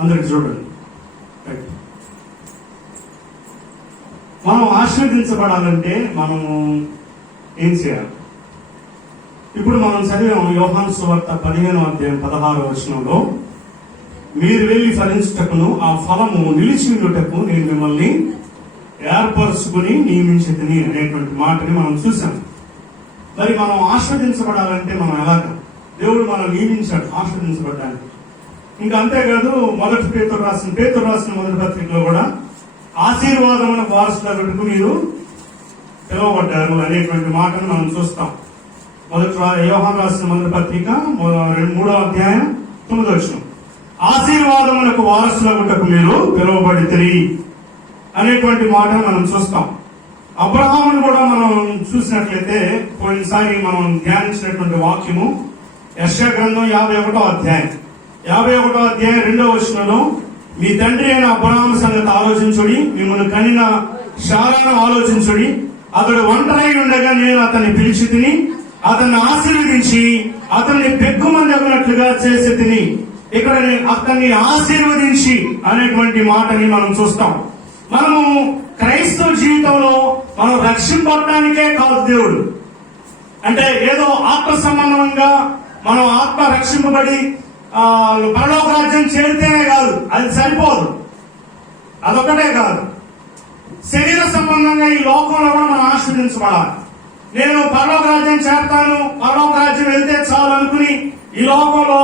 అందరికి చూడండి. మనం ఆశీర్వదించబడాలంటే మనము ఏం చేయాలి? ఇప్పుడు మనం చదివాము యోహాను సువార్త 15వ అధ్యాయం 16వ వచనంలో, మీరు వెళ్ళి ఫలించుటకును ఆ ఫలము నిలిచి ఉండుటకు నేను మిమ్మల్ని ఏర్పరచుకుని నియమించితిని అనేటువంటి మాటని మనం చూసాం. మరి మనం ఆస్వాదించబడాలంటే మనం ఎలాగ? దేవుడు మనం నియమించాడు ఆస్వాదించబడడానికి. ఇంకా అంతేకాదు, పేతురు రాసిన మొదటి పత్రికలో కూడా ఆశీర్వాదమైన వారసులకు మీరు పిలువబడ్డారు అనేటువంటి మాటను మనం చూస్తాం. యోహాను రాసిన మొదటి పత్రిక 3వ అధ్యాయం 9వ వచనం, ఆశీర్వాదములకు వారసులకు మీరు పిలువబడితిరి అనేటువంటి మాటను మనం చూస్తాం. అబ్రహామును కూడా మనం చూసినట్లయితే పోయినసారి మనం ధ్యానించినటువంటి వాక్యము యెషయా గ్రంథం 51వ అధ్యాయం 2వ వచనంలో, మీ తండ్రి అయిన అబ్రహాము సంగతి ఆలోచించుడి, మిమ్మల్ని కనిన శారాను ఆలోచించుడి, అతడు ఒంటరై ఉండగా నేను అతన్ని పిలిచి తిని అతన్ని ఆశీర్వదించి అతన్ని పెక్కుమంది అగినట్లుగా చేసి తిని. ఇక్కడ అతన్ని ఆశీర్వదించి అనేటువంటి మాటని మనం చూస్తాం. మనము క్రైస్తవ జీవితంలో మనం రక్షింపడానికే కాదు దేవుడు, అంటే ఏదో ఆత్మ సంబంధంగా మనం ఆత్మ రక్షింపబడి పరలోక రాజ్యం చేరితేనే కాదు, అది సరిపోదు. అదొకటే కాదు, శరీర సంబంధంగా ఈ లోకంలో కూడా మనం ఆశీర్వదించబడాలి. నేను పరలోక రాజ్యం చేరతాను, పరలోక రాజ్యం వెళ్తే చాలు అనుకుని ఈ లోకంలో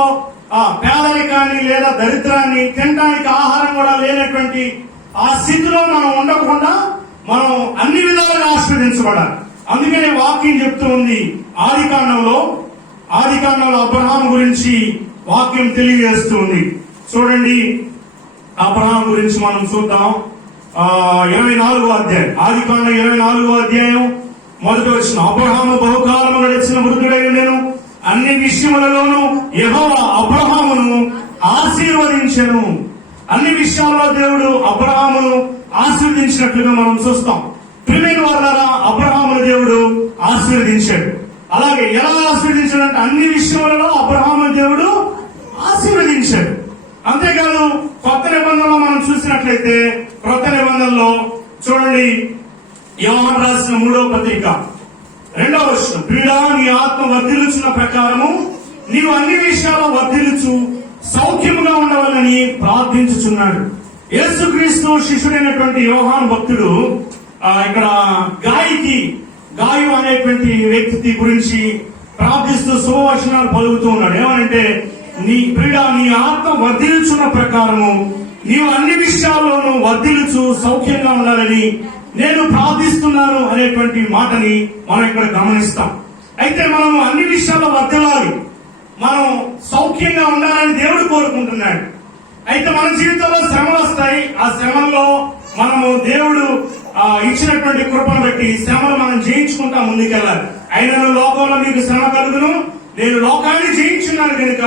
పేదరికాన్ని లేదా దరిద్రాన్ని, తినడానికి ఆహారం కూడా లేనటువంటి ఆ స్థితిలో మనం ఉండకుండా మనం అన్ని విధాలుగా ఆశీర్వదించబడాలి. అందుకనే వాక్యం చెప్తూ ఉంది, ఆదికాండంలో అబ్రహాం గురించి వాక్యం తెలియజేస్తూ ఉంది. చూడండి, అబ్రహాం గురించి మనం చూద్దాం. 24వ అధ్యాయం, ఆదికాండం 24వ అధ్యాయం 1వ వచనం, అబ్రహాము బహుకాలము నడిచిన వృద్ధుడై ఉండెను, అన్ని విషయములలోనూ యెహోవా అబ్రహామును ఆశీర్వదించెను. అన్ని విషయాల్లో దేవుడు అబ్రహామును ఆశీర్వదించినట్లుగా మనం చూస్తాం. ప్రియమైన వారలారా, అబ్రహామును దేవుడు ఆశీర్వదించాడు. అలాగే ఎలా ఆశీర్వదించాడంటే అన్ని విషయాలలో అబ్రహాము దేవుడు ఆశీర్వదించాడు. అంతేకాదు, కొత్త నిబంధనలో మనం చూసినట్లయితే కొత్త నిబంధనలో చూడండి, యోహాను రాసిన 3వ పత్రిక 2వ వచనం, ప్రియుడా నీ ఆత్మ వర్ధిల్లుచున్న ప్రకారము నీవు అన్ని విషయాల్లో వర్ధిల్లుచు సౌఖ్యముగా ఉండవాలని ప్రార్థించుచున్నాడు. యేసుక్రీస్తు శిష్యుడైనటువంటి యోహాను భక్తుడు ఇక్కడ గాయు అనేటువంటి వ్యక్తి గురించి ప్రార్థిస్తూ శుభవచనాలు పలుకుతూ ఉన్నాడు. ఏమనంటే, నీ ప్రియుడా నీ ఆత్మ వర్ధిల్చున్న ప్రకారము నీవు అన్ని విషయాల్లోనూ వర్ధిల్లుచు సౌఖ్యంగా ఉండాలని నేను ప్రార్థిస్తున్నాను అనేటువంటి మాటని మనం ఇక్కడ గమనిస్తాం. అయితే మనం అన్ని విషయాల్లో వర్ధిల్లాలి, మనం సౌఖ్యంగా ఉండాలని దేవుడు కోరుకుంటున్నాడు. అయితే మన జీవితంలో శ్రమలు వస్తాయి. ఆ శ్రమల్లో మనము దేవుడు ఇచ్చినటువంటి కృపను బట్టి శ్రమలు మనం జయించుకుంటా ముందుకెళ్ళాలి. అయినను లోకంలో మీకు శ్రమ కలుగును, నేను లోకాన్ని జయించున్నాను కనుక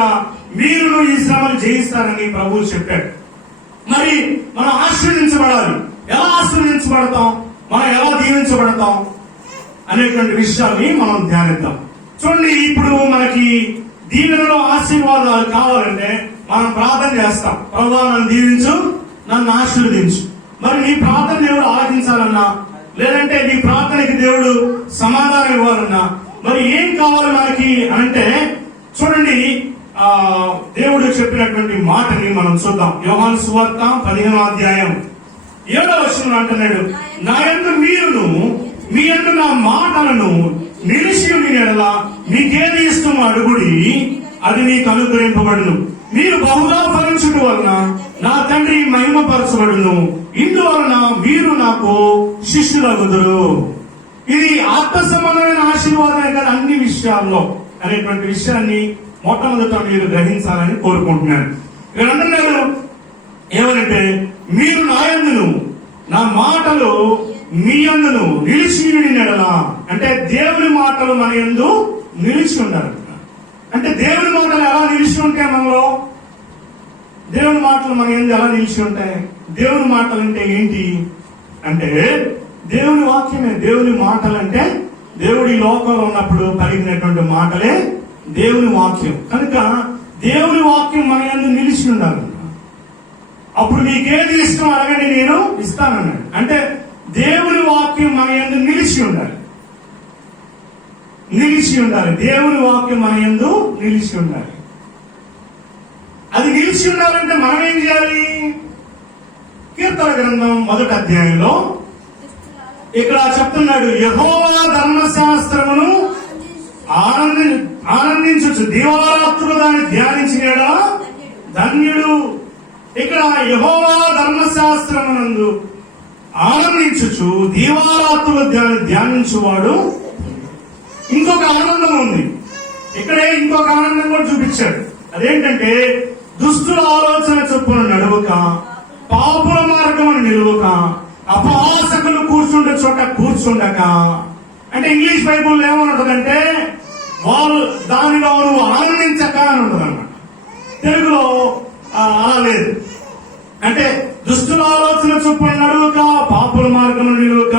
మీరు ఈ శ్రమలు జయిస్తారని ప్రభువు చెప్పాడు. మరి మనం ఆశీర్వదించబడాలి. ఎలా ఆశీర్వదించబడతాం, మనం ఎలా దీవించబడతాం అనేటువంటి విషయాన్ని మనం ధ్యానిద్దాం. చూడండి, ఇప్పుడు మనకి దీవెనలో ఆశీర్వాదాలు కావాలంటే మనం ప్రార్థన చేస్తాం, ప్రభువా నన్ను దీవించు, నన్ను ఆశీర్వదించు. మరి నీ ప్రార్థన దేవుడు ఆలకించాలన్నా, లేదంటే నీ ప్రార్థనకి దేవుడు సమాధానం ఇవ్వాలన్నా మరి ఏం కావాలి మనకి అంటే, చూడండి దేవుడు చెప్పినటువంటి మాటని మనం చూద్దాం. యోహాను సువార్త 15వ అధ్యాయం 7వ వచనంలో అంటున్నాడు, నా యందు మీరును మీ యందు నా మాటలను నిలిచి ఉండేలా మీకేది ఇష్టమో అడుగుడి, అది మీకు అనుగ్రహింపబడును. మీరు బహుగా ఫలించుట వలన నా తండ్రి మహిమపరచబడును, ఇందువలన మీరు నాకు శిష్యులగుదురు. ఇది ఆత్మ సంబంధమైన ఆశీర్వాదమే కదా అన్ని విషయాల్లో అనేటువంటి విషయాన్ని మొట్టమొదట మీరు గ్రహించాలని కోరుకుంటున్నాను. ఇక్కడ అంటున్నారు ఏమనంటే, మీరు నా యందును నా మాటలు మీ యందును నిలిచి ఉండేలా, అంటే దేవుని మాటలు మన యందు నిలిచి ఉండాలి. అంటే దేవుని మాటలు ఎలా నిలిచి ఉంటాయి మనలో? దేవుని మాటలు మన యందు ఎలా నిలిచి ఉంటాయి? దేవుని మాటలు అంటే ఏంటి అంటే, దేవుని వాక్యమే. దేవుని మాటలు అంటే దేవుడి లోకంలో ఉన్నప్పుడు పలికినటువంటి మాటలే దేవుని వాక్యం. కనుక దేవుని వాక్యం మన యందు నిలిచి ఉండాలి. అప్పుడు నీకేది ఇష్టం అడగండి నేను ఇస్తానన్నాడు. అంటే దేవుని వాక్యం మన యందు నిలిచి ఉండాలి. దేవుని వాక్యం మన యందు నిలిచి ఉండాలి. అది నిలిచి ఉండాలంటే మనం ఏం చేయాలి? కీర్తన గ్రంథం 1వ అధ్యాయంలో ఇక్కడ చెప్తున్నాడు, యెహోవా ధర్మశాస్త్రమును ఆనందించచ్చు, దివారాత్రులు దాన్ని ధ్యానించిన ధన్యుడు. ఇక్కడ యెహోవా ధర్మశాస్త్రమునందు ఆనందించచ్చు, దీవారాత్రులు దాన్ని ధ్యానించువాడు. ఇంకొక ఆనందం ఉంది ఇక్కడే, ఇంకొక ఆనందం కూడా చూపించాడు. అదేంటంటే దుష్టుల ఆలోచన చొప్పున నడవక, పాపుల మార్గమును నిలువక, అపహాసకులు కూర్చుండే చోట కూర్చుండక. అంటే ఇంగ్లీష్ బైబుల్ ఏమనుంటదంటే వాళ్ళు దానిలో నువ్వు ఆనందించక అని ఉంటుంది అన్నమాట. తెలుగులో అలా లేదు. అంటే దుష్టుల ఆలోచన చొప్పున నడువక, పాపుల మార్గము నిలువక,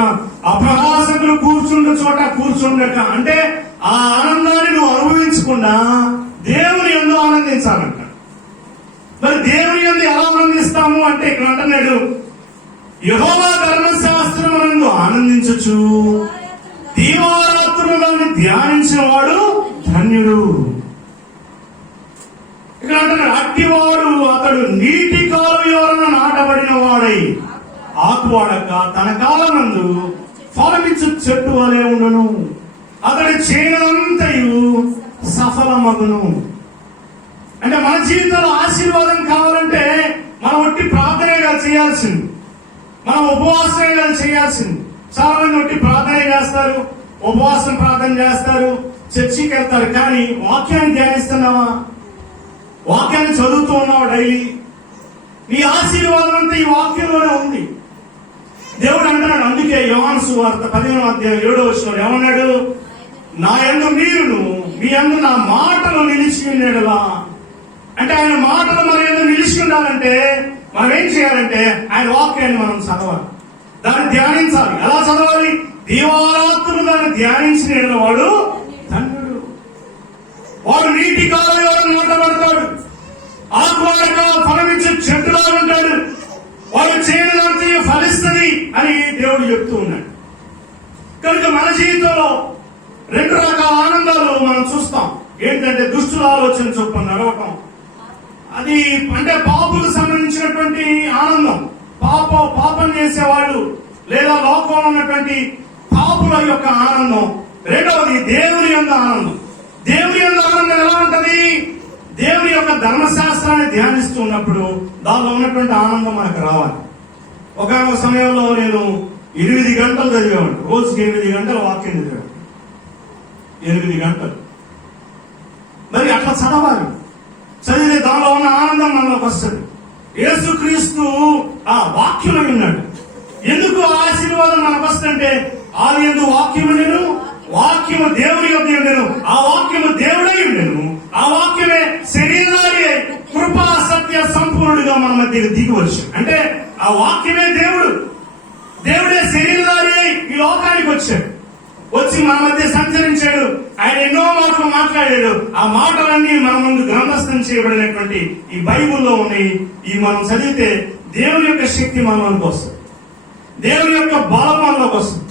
అపహాసకులు కూర్చుండే చోట కూర్చుండక. అంటే ఆ ఆనందాన్ని నువ్వు అనుభవించకుండా దేవుని యందు ఆనందించాలంట. మరి దేవుని యందు ఎలా ఆనందిస్తాము అంటే ఇక్కడ అంటున్నాడు, యెహోవా ధర్మశాస్త్రమునందు ఆనందించచ్చు, దీవారాత్రులు దాన్ని ధ్యానించిన వాడు ధన్యుడు. ఇక్కడ అంటున్నాడు, అట్టివాడు అతడు నీటి కాలువయోరన నాటబడిన వాడై ఆకువాడక తన కాలమందు ఫలమిచ్చు చెట్టు వలె ఉండును, అతడి చేయనంతయు సఫలమగును. అంటే మన జీవితంలో ఆశీర్వాదం కావాలంటే మనం ఒట్టి ప్రార్థనగా చేయాల్సింది, మనం ఉపవాసంగా చేయాల్సింది. చాలా మంది ఒట్టి ప్రార్థన చేస్తారు, ఉపవాసం ప్రార్థన చేస్తారు, చర్చికి వెళ్తారు, కానీ వాక్యాన్ని ధ్యానిస్తున్నావా? వాక్యాన్ని చదువుతూ ఉన్నావా డైలీ? నీ ఆశీర్వాదం అంతా ఈ వాక్యంలోనే ఉంది. దేవుడు అంటున్నాడు, అందుకే యోహాను సువార్త 15వ అధ్యాయం 7వ వచనంలో ఏమన్నాడు? నా యందు మీరును మీ యందు నా మాటలు నిలిచి ఉండేలా. అంటే ఆయన మాటలు మన యందు నిలిచి ఉండాలంటే మనం ఏం చేయాలంటే ఆయన వాక్యాన్ని మనం చదవాలి, దాన్ని ధ్యానించాలి. ఎలా చదవాలి? దీవారాత్రులు దాన్ని ధ్యానించిన వాడు ధన్యుడు. వాడు నీటి కాలువలో నాటబడతాడు, ఆకువాడక ఫలమిచ్చే చెట్టులా ఉంటాడు, వాడు చేయడానికి ఫలిస్తుంది అని దేవుడు చెప్తూ ఉన్నాడు. కనుక మన జీవితంలో 2 రకాల ఆనందాలు మనం చూస్తాం. ఏంటంటే దుష్టుల ఆలోచన చొప్పున నడవటం, అది అంటే పాపులకు సంబంధించినటువంటి ఆనందం. పాపం చేసేవాళ్ళు లేదా లోకంలో ఉన్నటువంటి పాపుల యొక్క ఆనందం. రెండవది దేవుని యొక్క ఆనందం. దేవుని యొక్క ఆనందం ఎలా ఉంటది? దేవుని యొక్క ధర్మశాస్త్రాన్ని ధ్యానిస్తూ ఉన్నప్పుడు దానిలో ఉన్నటువంటి ఆనందం మనకు రావాలి. ఒక సమయంలో నేను 8 గంటలు చదివేవాడు, రోజుకి 8 గంటలు వాక్యం చదివాడు, 8 గంటలు. మరి అట్లా చదవాలి, చదివితే దానిలో ఉన్న ఆనందం మనలోకి వస్తుంది. యేసుక్రీస్తు ఆ వాక్యమై ఉన్నాడు. ఎందుకు ఆశీర్వాదం మనకు వస్తుందంటే ఆది యందు వాక్యము ఉండెను, వాక్యము దేవుని యొద్ద ఉండెను, ఆ వాక్యము దేవుడై ఉండెను, ఆ వాక్యమే శరీరాన్ని కృపా సత్య సంపూర్ణుడిగా మన మధ్యకి దిగివచ్చు. అంటే ఆ వాక్యమే దేవుడు, దేవుడే శరీరాన్ని ఈ లోకానికి వచ్చాడు, వచ్చి మన మధ్య సంచరించాడు. ఆయన ఎన్నో మాటలు మాట్లాడాడు. ఆ మాటలన్నీ మన ముందు గ్రంథస్థం చేయబడినటువంటి ఈ బైబుల్లో ఉన్నాయి. ఈ మనం చదివితే దేవుని యొక్క శక్తి మనలోకి వస్తుంది, దేవుని యొక్క బలం మనలోకి వస్తుంది.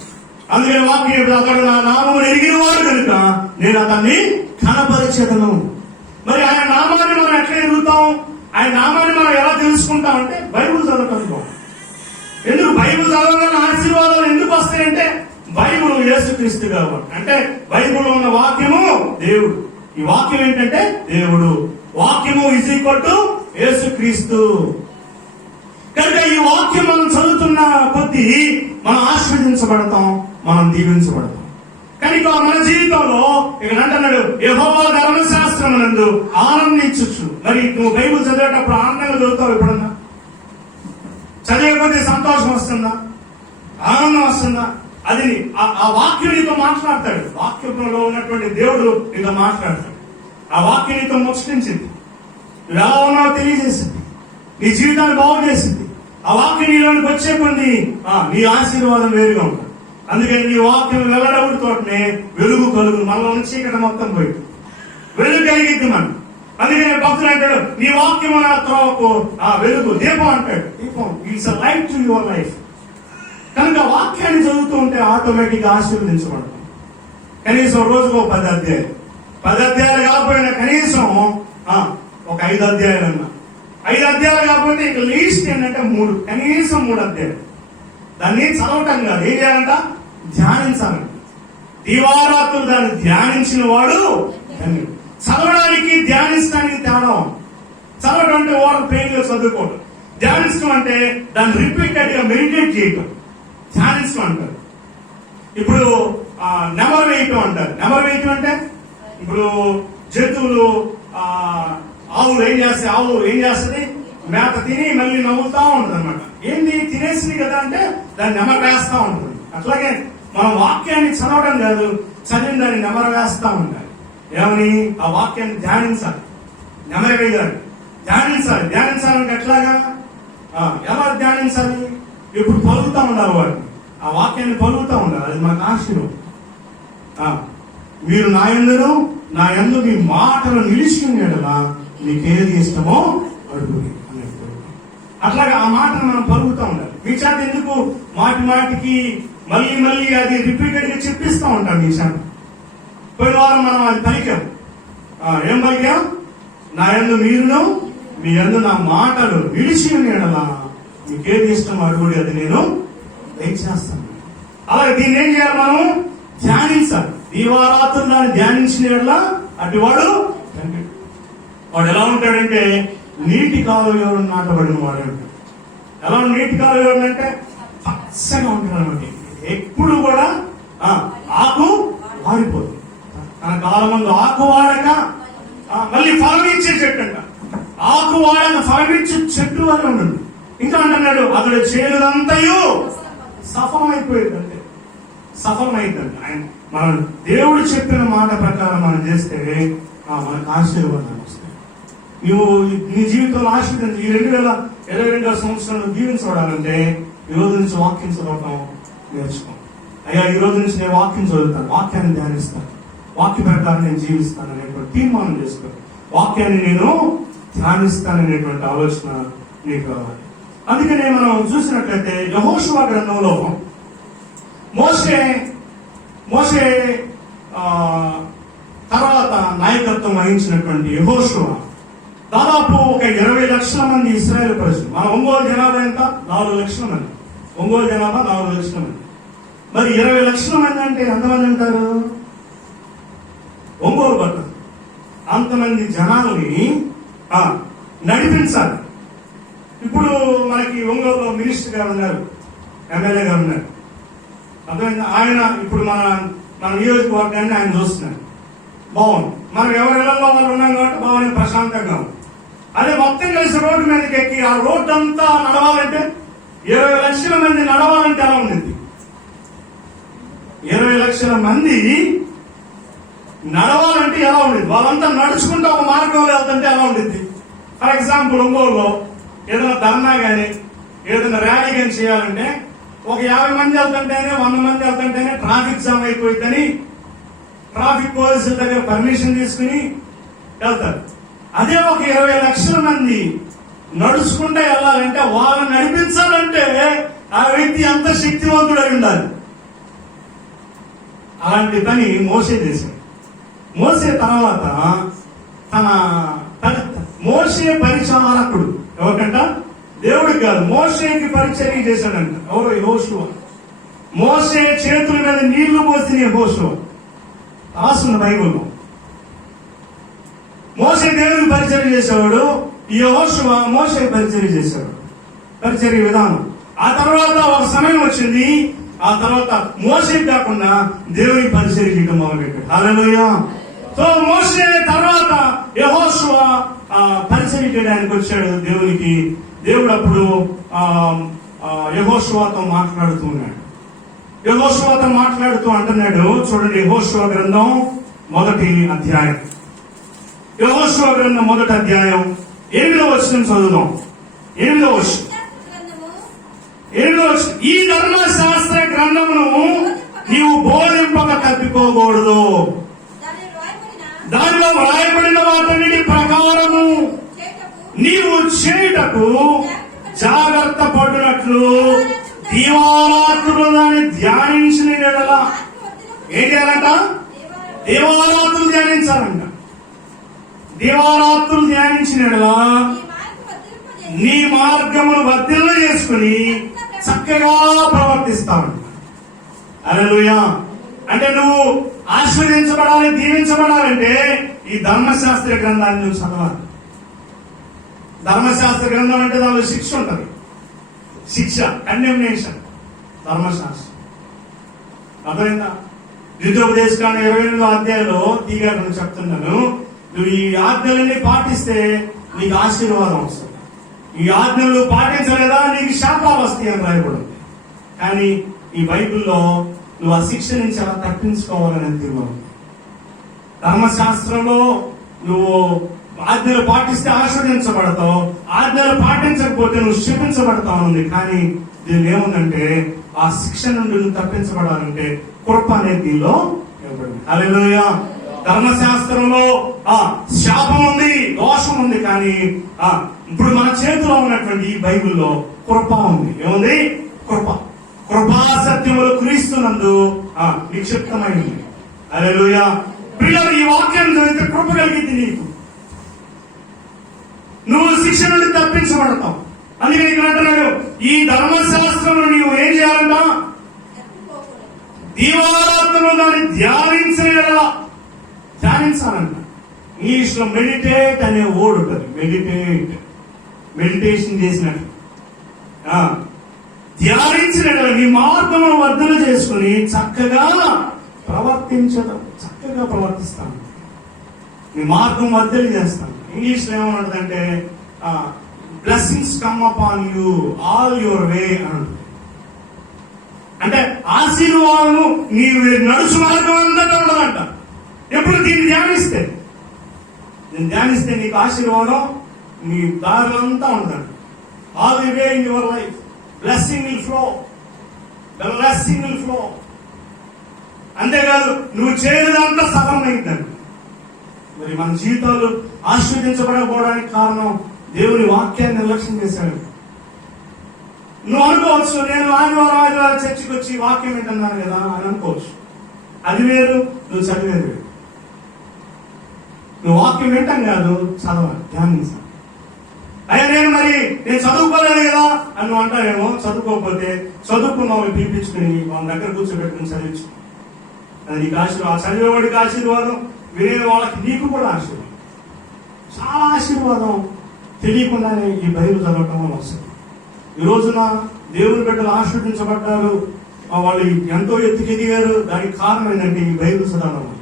అందుకే వాక్యం, అతడు నా నామమును ఎరిగిన వాడు కనుక నేను అతన్ని కనపరిచెదను. మరి ఆయన నామాన్ని మనం ఎట్లా ఎరుగుతాం? ఆయన నామాన్ని మనం ఎలా తెలుసుకుంటాం అంటే బైబుల్ చదవటం. ఎందుకు బైబుల్ చదవగానే ఆశీర్వాదాలు ఎందుకు వస్తాయంటే బైబుల్ యేసుక్రీస్తు కాబట్టి. అంటే బైబుల్లో ఉన్న వాక్యము దేవుడు. ఈ వాక్యం ఏంటంటే దేవుడు. వాక్యము ఈజ్ ఈక్వల్ టు యేసుక్రీస్తు. కనుక ఈ వాక్యం మనం చదువుతున్న కొద్దీ మనం ఆశీర్వదించబడతాం, మనం దీవించబడతాం. కనుక మన జీవితంలో ఇక్కడ అంటున్నాడు, యెహోవా ధర్మశాస్త్రమునందు ఆనందించచ్చు. మరి నువ్వు బైబుల్ చదివేటప్పుడు ఆనందంగా చదువుతావు ఎప్పుడన్నా? చదివేకపోతే సంతోషం వస్తుందా? ఆనందం వస్తుందా? అది ఆ వాక్యం నీతో మాట్లాడతాడు. వాక్యంలో ఉన్నటువంటి దేవుడు నీతో మాట్లాడతాడు. ఆ వాక్యం నీతో ముచ్చటించింది, నువ్వు ఎలా ఉన్నావో తెలియజేసింది, నీ జీవితాన్ని బాగు చేసింది. ఆ వాక్యం నీలోనికి వచ్చే కొన్ని నీ ఆశీర్వాదం వేరుగా ఉంటుంది. అందుకని నీ వాక్యం వెల్లడవుడితోటనే వెలుగు కలుగు, మనలో నుంచి చీకటి మొత్తం పోయి వెలుగు కలిగిద్ది. మనం అందుకని భక్తులు అంటాడు, నీ వాక్యము నా త్రోవకు ఆ వెలుగు, దీపం అంటాడు. దీపం it's a light to your life. కనుక వాక్యాన్ని చదువుతూ ఉంటే ఆటోమేటిక్ గా ఆశీర్వదించబడతాం. కనీసం రోజుకు 10 అధ్యాయాలు, 10 అధ్యాయాలు కాకపోయినా కనీసం ఒక 5 అధ్యాయాలు అన్నా, 5 అధ్యాయాలు కాకపోతే ఇక లీస్ట్ ఏంటంటే 3, కనీసం 3 అధ్యాయాలు. దాన్ని చదవటం కాదు, ఏం చేయాలంట, ధ్యానించాలంట. దివారాత్రులు దాన్ని ధ్యానించిన వాడు ధన్యుడు. చదవడానికి ధ్యానించడానికి తేడా. చదవడం అంటే ఓవర్ పెయిన్ గా చదువుకోవడం, ధ్యానించడం అంటే దాన్ని రిపీటెడ్ గా మెడిటేట్ చేయటం ధ్యానించడం అంటారు. ఇప్పుడు నెమరు వేయటం అంటారు. నెమరు వేయటం అంటే ఇప్పుడు జంతువులు ఆవులు ఏం చేస్తాయి, ఆవు ఏం చేస్తుంది, మేత తిని మళ్ళీ నవ్వుతా ఉంటుంది అనమాట. ఏంటి తినేసింది కదా అంటే దాన్ని నెమరు వేస్తా ఉంటుంది. అట్లాగే మనం వాక్యాన్ని చదవడం కాదు, చదివిన దాన్ని నెమరు వేస్తా ఉండాలి. ఏమని, ఆ వాక్యాన్ని ధ్యానించాలి, నెమరు వేయాలి, ధ్యానించాలి. ధ్యానించాలంటే ఎట్లాగా, ఎలా ధ్యానించాలి, ఇప్పుడు పలుకుతా ఉండాలి వాటిని, ఆ వాక్యాన్ని పలుకుతా ఉండాలి. అది మనకు ఆశీర్వాదం. మీరు నా యందు మీ మాటలు నిలిచిన యెడల మీకేది ఇష్టమో అడుగుడి అన్నట్టు. అట్లాగా ఆ మాటను మనం పలుకుతా ఉండాలి. మీ చేత ఎందుకు మాటికి మళ్ళీ అది రిపీటెడ్ గా చెప్పిస్తూ ఉంటాం మీ చేత. పోయిన వారం మనం అది పలికాం. ఏం పలికాం, నా యందు మీరును మీ యందు నా మాటలు నిలిచిన యెడల మీకేది ఇష్టమో అడుగుడి, అది నేను దయచేస్తాను. అలాగే దీన్ని ఏం చేయాలి, మనం ధ్యానించాలి. దీవారాత్రులు దాన్ని ధ్యానించిన యెడల అటు వాడు ఎలా ఉంటాడంటే నీటి కాలువ నాటబడిన వాడు అంటాడు. ఎలా నీటి కాలువ అంటే పచ్చగా ఉంటాడు అనమాట. ఎప్పుడు కూడా ఆకు వాడిపోతుంది. తన కాలం ముందు ఆకు వాడక మళ్ళీ ఫలమిచ్చే చెట్టు అంట. ఆకు వాడక ఫలమిచ్చే చెట్టు అని ఉండదు. ఇంకా అంటున్నాడు, అతడు చేరుదంతయు సఫలమైపోయింది అంటే సఫలమైందంట. ఆయన మనం దేవుడు చెప్పిన మాట ప్రకారం మనం చేస్తే మనకు ఆశీర్వాదాలు వస్తాయి. నువ్వు నీ జీవితంలో ఆశీర్వదించి ఈ 2022 సంవత్సరంలో జీవించబడాలంటే ఈ రోజు నుంచి వాక్యం చదవటం నేర్చుకో. అయ్యా, ఈ రోజు నుంచి నేను వాక్యం చదువుతాను, వాక్యాన్ని ధ్యానిస్తాను, వాక్య ప్రకారం నేను జీవిస్తాను అనేటువంటి తీర్మానం చేసుకో. వాక్యాన్ని నేను ధ్యానిస్తాననేటువంటి ఆలోచన నీకు కావాలి. అందుకనే మనం చూసినట్లయితే యెహోషువ గ్రంథంలో మోషే తర్వాత నాయకత్వం వహించినటువంటి యెహోషువ దాదాపు ఒక 20 లక్షల మంది ఇశ్రాయేలు ప్రజలు. మన ఒంగోలు జనాభా ఎంత, 4 లక్షల మంది. ఒంగోలు జనాభా 4 లక్షల మంది. మరి 20 లక్షల మంది అంటే ఎంతమంది అంటారు, ఒంగోలు పట్ల అంతమంది జనాల్ని నడిపించాలి. ఇప్పుడు మనకి ఒంగోలులో మినిస్టర్ గారు ఉన్నారు, ఎమ్మెల్యే గారు ఉన్నారు. అర్థమైంది. ఆయన ఇప్పుడు మన నియోజకవర్గాన్ని ఆయన చూస్తున్నారు. బాగుంది. మనం ఎవరి ఇళ్లలో వాళ్ళు ఉన్నాం కాబట్టి బాగుంది, ప్రశాంతంగా ఉంది. అదే మొత్తం కలిసి రోడ్డు మీదకి ఎక్కి ఆ రోడ్డు అంతా నడవాలంటే 20 లక్షల మంది నడవాలంటే ఎలా ఉండింది? 20 లక్షల మంది నడవాలంటే ఎలా ఉండేది? వాళ్ళంతా నడుచుకుంటూ ఒక మార్గంలో వెళ్తుంటే ఎలా ఉండింది? ఫర్ ఎగ్జాంపుల్ ఒంగోలులో ఏదైనా ధర్నా కానీ ఏదైనా ర్యాలీ కానీ చేయాలంటే ఒక 50 మంది వెళ్తుంటేనే 100 మంది వెళ్తుంటేనే ట్రాఫిక్ జామ్ అయిపోయిందని ట్రాఫిక్ పోలీసుల దగ్గర పర్మిషన్ తీసుకుని వెళ్తారు. అదే ఒక 20 లక్షల మంది నడుచుకుంటూ వెళ్ళాలంటే, వాళ్ళని నడిపించాలంటే ఆ వ్యక్తి అంత శక్తివంతుడై ఉండాలి. అలాంటి పని మోసే చేశాడు. మోసే తర్వాత మోసే పరిచారకుడు ఎవరికంట? దేవుడికి కాదు, మోసేకి పరిచర్య చేశాడంట. ఎవరు? యెహోషువ. మోసే చేతుల మీద నీళ్లు పోసిన యెహోషువ రాసున్న బైబుల్లో. మోసే దేవుడికి పరిచర్య చేసేవాడు, యెహోషువ మోసే పరిచర్య చేశాడు. పరిచర్య విధానం. ఆ తర్వాత ఒక సమయం వచ్చింది, ఆ తర్వాత మోసే కాకుండా దేవుడికి పరిచర్య చేయడం మొదలుపెట్టాడు. హల్లెలూయా. సో మోసే తర్వాత యెహోషువ పరిచర్య చేయడానికి వచ్చాడు దేవునికి. దేవుడు అప్పుడు యెహోషువతో మాట్లాడుతూ ఉన్నాడు. యెహోషువతో మాట్లాడుతూ అంటున్నాడు, చూడండి యెహోషువ గ్రంథం 1వ అధ్యాయం. యెహోషువ గ్రంథం 1వ అధ్యాయం 8వ వచనం చదువుదాం. 8వ వచనం. ఈ ధర్మశాస్త్ర గ్రంథమును నీవు బోధింపక తప్పిపోకూడదు. దానిలో వ్రాయబడిన వాటన్నిటి ప్రకారము నీవు చేయుటకు జాగ్రత్త పడినట్లు దీవారాత్రులు దాన్ని ధ్యానించిన యెడల ఏం చేయాలంట? దీవారాత్రులు ధ్యానించాలంట. దీవారాత్రులు ధ్యానించిన యెడల నీ మార్గమును వర్ధిల్ల చేసుకుని చక్కగా ప్రవర్తిస్తావు. హల్లెలూయా. అంటే నువ్వు ఆశీర్వదించబడాలి, దీవించబడాలంటే ఈ ధర్మశాస్త్ర గ్రంథాన్ని నువ్వు చదవాలి. ధర్మశాస్త్ర గ్రంథం అంటే దానిలో శిక్ష ఉంటది. శిక్ష, కండెమ్నేషన్, ధర్మశాస్త్రం. అర్థమైందా? ద్వితోపదేశకాండ 28వ అధ్యాయంలో తీగారు చెప్తున్నాను, నువ్వు ఈ ఆజ్ఞలన్నీ పాటిస్తే నీకు ఆశీర్వాదం వస్తుంది. ఈ ఆజ్ఞలు పాటించలేదా నీకు శాపాలు వస్తాయి అని రాయబడింది. కానీ ఈ బైబిల్లో నువ్వు ఆ శిక్ష నుంచి ఎలా తప్పించుకోవాలని తీర్మానం. ధర్మశాస్త్రంలో నువ్వు ఆజ్ఞలు పాటిస్తే ఆశీర్వదించబడతావు, ఆజ్ఞలు పాటించకపోతే నువ్వు శపించబడతావు ఉంది. కానీ దీని ఏముందంటే ఆ శిక్ష నుండి నువ్వు తప్పించబడాలంటే కృప అనేది దీనిలో ఇవ్వబడింది. హల్లెలూయా. ధర్మశాస్త్రంలో శాపం ఉంది, దోషం ఉంది. కానీ ఇప్పుడు మన చేతిలో ఉన్నటువంటి ఈ బైబిల్లో కృప ఉంది. ఏముంది? కృప. కృపా సత్యములు క్రీస్తునందు నిక్షిప్తమైంది. హల్లెలూయా. ప్రియులారా, ఈ వాక్యాన్ని చదివితే కృప కలిగింది నీకు. నువ్వు శిక్ష నుండి తప్పించబడతావు. అందుకని ఇక్కడ అంటున్నాడు, ఈ ధర్మశాస్త్రం నీవు ఏం చేయాలంట? దీవారాత్రులు దాన్ని ధ్యానించాలంట. ఇంగ్లీష్ లో మెడిటేట్ అనే వర్డ్ ఉంటుంది. మెడిటేషన్ చేసినట్టు ధ్యానించినట్టు నీ మార్గమును వర్ధన చేసుకుని చక్కగా ప్రవర్తిస్తాను. నీ మార్గం వర్ధన చేస్తాను. ఇంగ్లీష్ లో ఏమన్నదంటే blessings come upon you all your way అని. అంటే ఆశీర్వాదము నీ నడుచు మార్గం అంతటా ఉండదంట. ఎప్పుడు దీన్ని ధ్యానిస్తే నీకు ఆశీర్వాదం నీ దారులంతా ఉండదంట. All the way in your life blessing will flow. అంతేకాదు నువ్వు చేయలేదంతా సఫలమైందండి. మరి మన జీవితాలు ఆశీర్వదించబడకపోవడానికి కారణం దేవుని వాక్యాన్ని నిర్లక్ష్యం చేశాడు. నువ్వు అనుకోవచ్చు, నేను ఆదివారం చర్చికి వచ్చి వాక్యం ఏంటన్నాను కదా అని అనుకోవచ్చు. అది వేరు, నువ్వు చదివేది వేరు. నువ్వు వాక్యం వింటాం కాదు, చదవాలి, ధ్యానించాలి. అయ్యా నేను చదువుకోలేదు కదా అని నువ్వు అంటావేమో. చదువుకోకపోతే చదువుకున్న వాళ్ళు పిలిపించుకుని వాళ్ళ దగ్గర కూర్చోబెట్టుకుని చదివించు. అది నీకు ఆశీర్వాదం. చదివేవాడికి ఆశీర్వాదం, వినే వాళ్ళకి నీకు కూడా ఆశీర్వాదం. చాలా ఆశీర్వాదం తెలియకుండానే ఈ బైబిల్ చదవటం వల్ల వస్తుంది. ఈ రోజున దేవుని బిడ్డలు ఆశీర్వదించబడ్డారు, వాళ్ళు ఎంతో ఎత్తుకెదిగారు. దానికి కారణం ఏంటంటే ఈ బైబిల్ చదవడం వల్ల.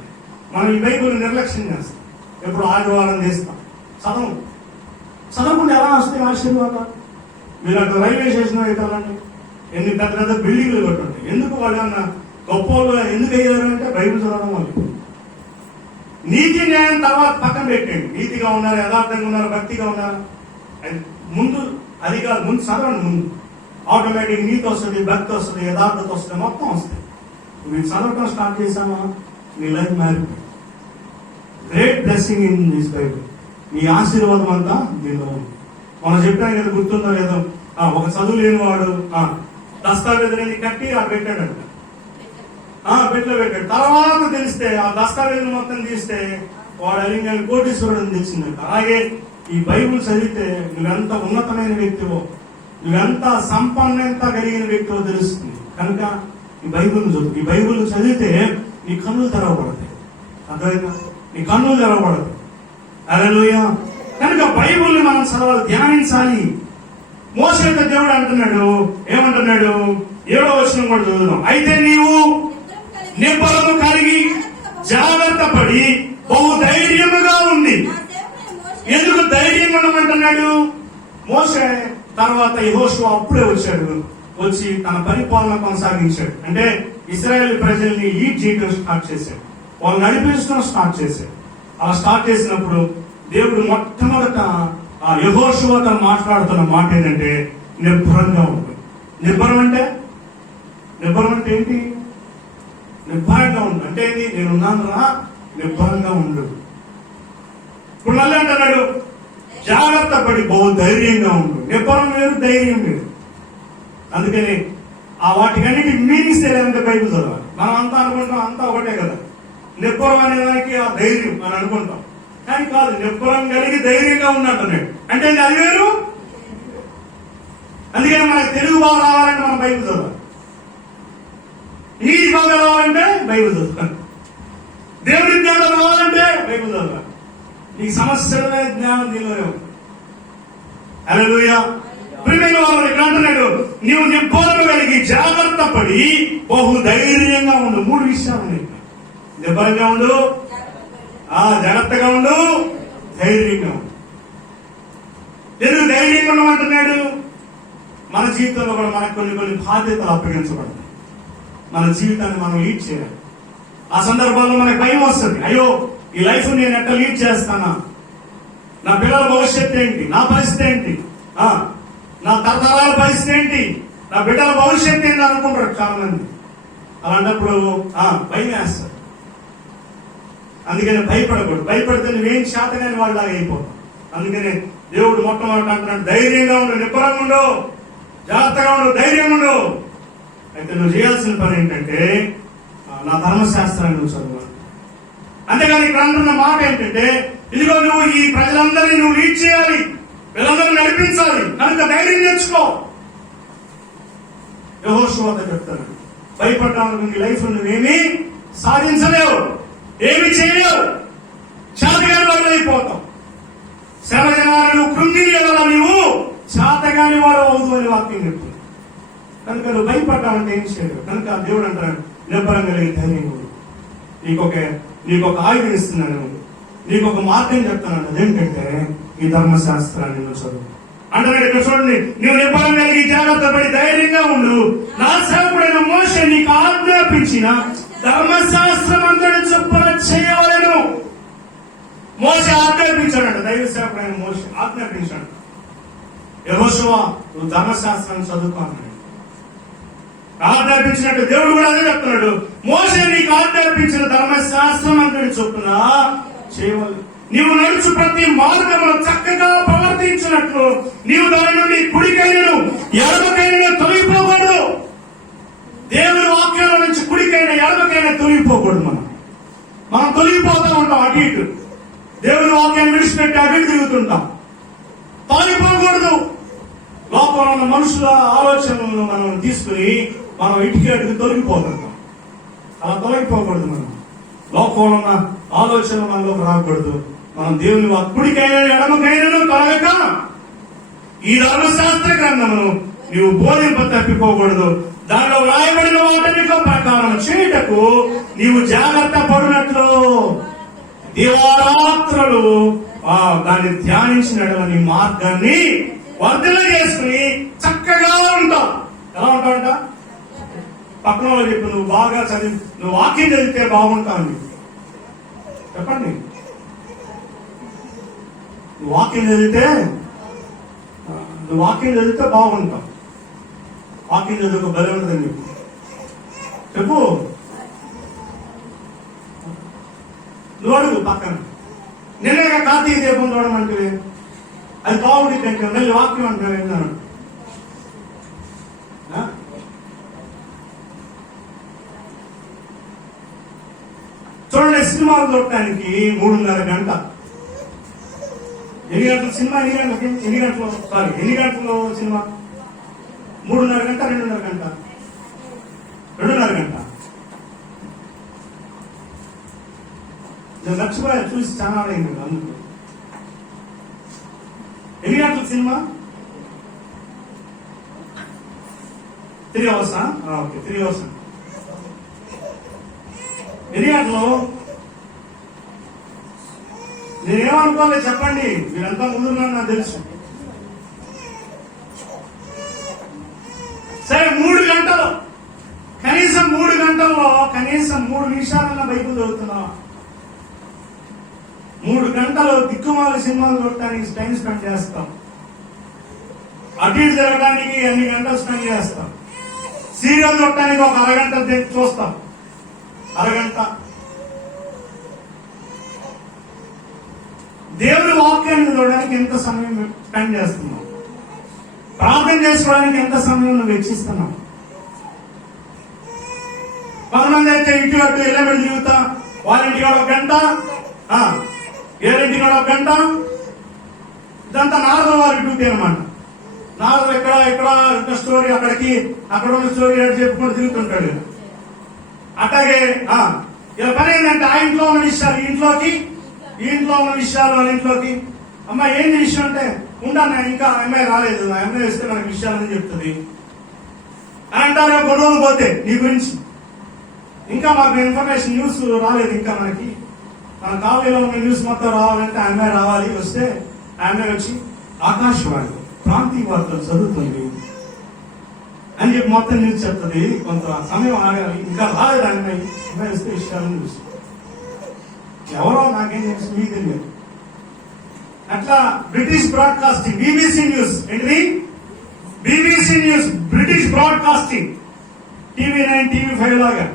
మనం ఈ బైబిల్ నిర్లక్ష్యం చేస్తాం. ఎప్పుడు ఆదివారం చేస్తాం, చదవకుండా ఎలా వస్తాయి ఆశీర్వాదాలు? మీరు అక్కడ రైల్వే స్టేషన్ వెళ్ళాలండి, ఎన్ని పెద్ద పెద్ద బిల్డింగ్లు కట్టుంటాయి. ఎందుకు వాళ్ళు ఏమన్నా గొప్ప వాళ్ళు ఎందుకు అయ్యారంటే బైబిల్ చదవడం వాళ్ళు. నీతి న్యాయం తర్వాత పక్కన పెట్టండి. నీతిగా ఉన్నారు, యథార్థంగా ఉన్నారు, భక్తిగా ఉన్నారు, ముందు అది కాదు. ముందు చదవండి. ముందు ఆటోమేటిక్ నీతి వస్తుంది, భక్తి వస్తుంది, యథార్థత వస్తుంది, మొత్తం వస్తుంది. మీరు చదవటం స్టార్ట్ చేసామా మీ లైఫ్ మారిపోయింది. Great blessing in this Bible. మీ ఆశీర్వాదం అంతా దీనిలో ఉంది. మనం చెప్పాం కదా, గుర్తుందో లేదో, ఒక చదువు లేని వాడు దస్తావేజులని కట్టి పెట్టాడంట. పెట్టలో పెట్టాడు. తర్వాత తెలిస్తే ఆ దస్తావేజులు మొత్తం తీస్తే వాడు అలింగాన్ని కోటీశ్వరుడు తెలిసిందంట. అలాగే ఈ బైబుల్ చదివితే నువ్వెంత ఉన్నతమైన వ్యక్తివో, నువ్వెంత సంపన్నత కలిగిన వ్యక్తివో తెలుస్తుంది. కనుక ఈ బైబుల్ చదువు. ఈ బైబుల్ చదివితే నీ కన్నులు తెరవబడతాయి. అర్థమైనా? నీ కన్నులు తెరవబడతాయి. హల్లెలూయా. కనుక బైబుల్ని మనం చదవాలి, ధ్యానించాలి. మోషేతో దేవుడు అంటున్నాడు, ఏమంటున్నాడు? 7వ వచనం కూడా చదువుదాం. అయితే నీవు నిబ్బరము కలిగి జాగ్రత్త పడి బహు ధైర్యముగా ఉంది. ఎందుకు ధైర్యం ఉండమంటున్నాడు? మోషే తర్వాత యెహోషువ అప్పుడే వచ్చి తన పరిపాలన కొనసాగించాడు. అంటే ఇశ్రాయేల్ ప్రజల్ని లీడ్ చేయడం స్టార్ట్ చేశాడు, వాళ్ళు నడిపించడం స్టార్ట్ చేశాడు. అలా స్టార్ట్ చేసినప్పుడు దేవుడు మొట్టమొదట ఆ యెహోషువతో మాట్లాడుతున్న మాట ఏంటంటే నిబ్బరంగా ఉండు. నిబ్బరం అంటే ఏంటి? నిబ్బరంగా ఉండు అంటే నేనున్నాను రా, నిబ్బరంగా ఉండు. ఇప్పుడు మళ్ళీ అంటున్నాడు జాగ్రత్త పడి బహు ధైర్యంగా ఉండు. నిబ్బరం వేరు, ధైర్యం వేరు. అందుకని ఆ వాటికన్నిటి మీనింగ్స్ తెలియాలంటే బైబిల్ చదవాలి. మనం అంతా అనుకుంటాం అంతా ఒకటే కదా. నిబ్బరం అనే దానికి ఆ ధైర్యం అని అనుకుంటాం, కానీ కాదు. నిబ్బరం కలిగి ధైర్యంగా ఉన్నట్టున్నాడు అంటే అది వేరు. అందుకని మనకు తెలుగు బాగా రావాలంటే మనం బైబిల్ చదవాలి. నీతి బాగా రావాలంటే బైబిల్ చదవాలి. దేవుడి జ్ఞానం రావాలంటే బైబిల్ చదవాలి. నీకు సమస్యలనే జ్ఞానం దీనిలోనే ఉంది. హల్లెలూయా. ప్రియమైన వారు ఇక్కడ అంటున్నాడు, నీవు నిబ్బరం కలిగి జాగ్రత్త పడి బహు ధైర్యంగా ఉండు. 3 విషయాలు ఉన్నాయి. నిబ్బరంగా ఉండు, జాగ్రత్తగా ఉండు, ధైర్యంగా ఉండు. ఎందుకు ధైర్యంగా ఉండమంటున్నాడు? మన జీవితంలో కూడా మనకు కొన్ని బాధ్యతలు అప్పగించబడతాయి. మన జీవితాన్ని మనం లీడ్ చేయాలి. ఆ సందర్భాల్లో మనకు భయం వస్తుంది. అయ్యో, ఈ లైఫ్ నేను ఎట్లా లీడ్ చేస్తానా? నా పిల్లల భవిష్యత్తు ఏంటి? నా పరిస్థితి ఏంటి? నా తరతరాల పరిస్థితి ఏంటి? నా బిడ్డల భవిష్యత్తు ఏంటి అనుకుంటారు చాలా మంది. అలాంటప్పుడు భయం వేస్తారు. అందుకని భయపడకూడదు. భయపడితే నువ్వేం శాతగాని వాళ్ళలాగా అయిపోతావు. అందుకని దేవుడు మొట్టమొదటి అంటున్నాడు, ధైర్యంగా ఉండు, నిబ్బరంగా ఉండు, జాగ్రత్తగా ఉండు, ధైర్యంగా ఉండు. అయితే నువ్వు చేయాల్సిన పని ఏంటంటే నా ధర్మశాస్త్రాన్ని నువ్వు చదువు. అంతేగాని ఇక్కడ అంటున్న మాట ఏంటంటే, ఇదిగో నువ్వు ఈ ప్రజలందరినీ నువ్వు లీడ్ చేయాలి, వీళ్ళందరూ నడిపించాలి, కనుక ధైర్యం తెచ్చుకో. యెహోషువ చెప్తాను, భయపడ్డాను నీ లైఫ్ నువ్వేమీ సాధించలేవు, ఏమి చేయలేవు, శాతగాని వాడు అయిపోతావు. శరజనాలను కృంగిని ఎడల నీవు శాతగాని వాడు అవుదు అని వాక్యం చెప్తుంది. కనుక నువ్వు భయపడ్డావంటే ఏం చేయలేవు. కనుక దేవుడు అంటాడు, నిబ్బరం కలిగి ధైర్యం. నీకొక ఆయుధం ఇస్తున్నాను, నీకొక మార్గం చెప్తున్నాను. అదేంటంటే ఈ ధర్మశాస్త్రాన్ని నువ్వు చదువు అంటున్నాడు. ఇక్కడ చూడండి, నువ్వు నిబ్బరం కలిగి జాగ్రత్త పడి ధైర్యంగా ఉండు. నా సేవకుడైన మోషే నీకు ఆజ్ఞాపించిన ధర్మశాస్త్రం అంతటి చొప్పున చేయవలెను. మోషే ఆజ్ఞాపించాడు. దైవ సేవకుడైన మోషే ఆజ్ఞాపించాడు, యెహోషువ నువ్వు ధర్మశాస్త్రాన్ని చదువుకో అన్నాడు. ఆజ్ఞాపించినట్టు దేవుడు కూడా అదే చెప్తున్నాడు, మోషే నీకు ఆజ్ఞాపించిన ధర్మశాస్త్రం అంతటి చొప్పున చేయవలెను. నీవు నడుచు ప్రతి మార్గమును చక్కగా ప్రవర్తించినట్లు నీవు దాని నుండి కుడికైనను ఎడమకైనా తొలగిపోకూడదు. దేవుని వాక్యాల నుంచి కుడికైనా ఎడమకైనా తొలగిపోకూడదు. మనం తొలగిపోతూ ఉంటాం, అటు ఇటు దేవుని వాక్యాన్ని విడిచిపెట్టి అటు ఇటు తిరుగుతుంటాం. తొలగిపోకూడదు. లోపల ఉన్న మనుషుల ఆలోచనలను మనం తీసుకుని మనం ఇటుకి అటుకు తొలగిపోతుంటాం. అలా తొలగిపోకూడదు. మనం లోకంలో ఉన్న ఆలోచనలు మనలోకి రాకూడదు. మనం దేవుని కుడికైనా ఎడమకైనా కలగక ఈ ధర్మశాస్త్ర గ్రంథమును నీవు బోధింప తప్పిపోకూడదు. దానిలో రాయబడిన వాటన్నిటిలో ప్రకారం చేయుటకు నీవు జాగ్రత్త పడినట్లు దివారాత్రులు దాన్ని ధ్యానించిన నీ మార్గాన్ని వర్ధన చేసుకుని చక్కగా ఉంటావు. ఎలా ఉంటావంట? పక్కన వాళ్ళు చెప్పు, నువ్వు బాగా చదివి, నువ్వు వాక్యం చదివితే బాగుంటావు. చెప్పండి, నువ్వు వాక్యం చదివితే బాగుంటావు. వాక్యం చదువుకు బలి ఉంటుందని చెప్పు. నువ్వు అడుగు పక్కన. నిన్నగా కార్తీక దీపం చూడమంటే అది బాగుంటుంది అంటే మళ్ళీ వాక్యం అంటే విన్నాను. చూడండి, సినిమాలు చూడటానికి 3:30 గంట. ఎన్ని గంటల సినిమా? ఎన్ని గంటలు సినిమా? 3:30 గంట, 2:30 గంట, 2:30 గంట. నేను మర్చిపోయా, చూసి చాలా అయింది. అందుకు ఎన్ని గంటల సినిమా? 3 hours. Okay, 3 hours. ఎన్ని గంటలు? నేనేమనుకోవాలి చెప్పండి, మీరంతా ముందున్నాను నాకు తెలుసు. సరే, 3 గంటలు, కనీసం 3 గంటల్లో కనీసం 3 నిమిషాలన్నా బైబిల్ చదువుతున్నావా? 3 గంటలు దిక్కుమాల సినిమాలు చూడటానికి టైం స్పెండ్ చేస్తాం. అటు ఇటు జరగడానికి ఎన్ని గంటలు స్పెండ్ చేస్తాం. సీరియల్ చూడటానికి ఒక అరగంట చూస్తాం, అరగంట. దేవుని వాక్యాన్ని చూడడానికి ఎంత సమయం స్పెండ్ చేస్తున్నావు? ప్రార్థన చేసుకోవడానికి ఎంత సమయం నువ్వు వెచ్చిస్తున్నావు? కొంతమంది అయితే ఇటు అటు ఎల్లబడి జీవితా, వాళ్ళ ఇంటికాడ ఒక గంట, ఏరింటికాడ ఒక గంట. ఇదంతా నారదుల వారి డ్యూటీ అనమాట. నారదులు ఇక్కడ స్టోరీ అక్కడికి, అక్కడ ఉన్న స్టోరీ అని చెప్పుకుంటూ తిరుగుతుంటాడు. అట్లాగే ఇలా పని ఏంటంటే ఆ ఇంట్లో ఉన్న విషయాలు ఇంట్లోకి, ఈ ఇంట్లో ఉన్న విషయాలు వాళ్ళ ఇంట్లోకి. అమ్మాయి ఏంటి విషయం అంటే, ఉంటాను ఇంకా అమ్మాయి రాలేదు, ఆ అమ్మాయి వస్తే మనకి విషయాలని చెప్తుంది అంటారు. కొన్ని రోజులు పోతే నీ గురించి ఇంకా మాకు ఇన్ఫర్మేషన్ న్యూస్ రాలేదు, ఇంకా మనకి మన కాలేజీలో ఉన్న న్యూస్ మొత్తం రావాలంటే ఆ అమ్మాయి రావాలి. వస్తే ఆ అమ్మాయి వచ్చి ఆకాశవాణి ప్రాంతీయ వార్తలు చదువుతుంది అని చెప్పి మొత్తం న్యూస్ చెప్తుంది. కొంత సమయం ఆగాలి, ఇంకా రాలేదు అమ్మాయి. అమ్మాయి వస్తే విషయాలను చూసి ఎవరో నాకేం తెలుసు, మీకు తెలియదు. అట్లా బ్రిటిష్ బ్రాడ్కాస్టింగ్, బీబీసీ న్యూస్ ఏంటిది, BBC news, British broadcasting, TV9, TV5 లాగా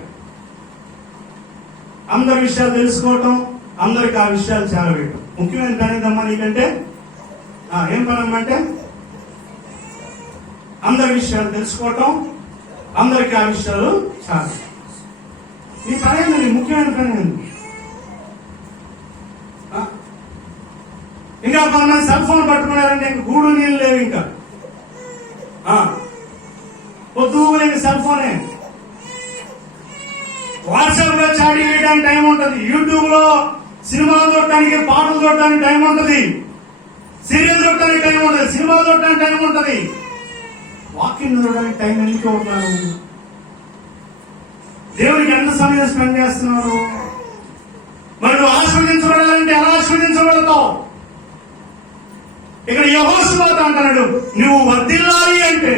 అందరి విషయాలు తెలుసుకోవటం, అందరికి ఆ విషయాలు చేరవేయటం. ముఖ్యమైన పని ఏంటమ్మా నీకంటే? ఏం పని అమ్మంటే అందరి విషయాలు తెలుసుకోవటం, అందరికి ఆ విషయాలు చేరవేయటం. నీ పని ఏంది? ముఖ్యమైన పని ఏంది? ఇంకా కొంతమంది సెల్ ఫోన్ పట్టుకున్నారంటే ఇంకా గూడు నీళ్ళు లేవు. ఇంకా పొద్దులేని సెల్ ఫోనే. వాట్సాప్ లో చాటింగ్ చేయడానికి టైం ఉంటుంది, యూట్యూబ్ లో సినిమాలు చూడటానికి, పాటలు చూడటానికి టైం ఉంటుంది, సీరియల్ చూడటానికి టైం ఉంటుంది, సినిమాలు చూడటానికి టైం ఉంటుంది. వాకింగ్ చూడడానికి టైం ఎందుకు అవుతున్నారు? దేవునికి ఎంత సమయం స్పెండ్ చేస్తున్నారు? మరి నువ్వు ఆస్వాదించబడాలంటే ఎలా ఆస్వాదించబడతావు? ఇక్కడ యెహోషువ అంటున్నాడు, నువ్వు వర్ధిల్లాలి అంటే,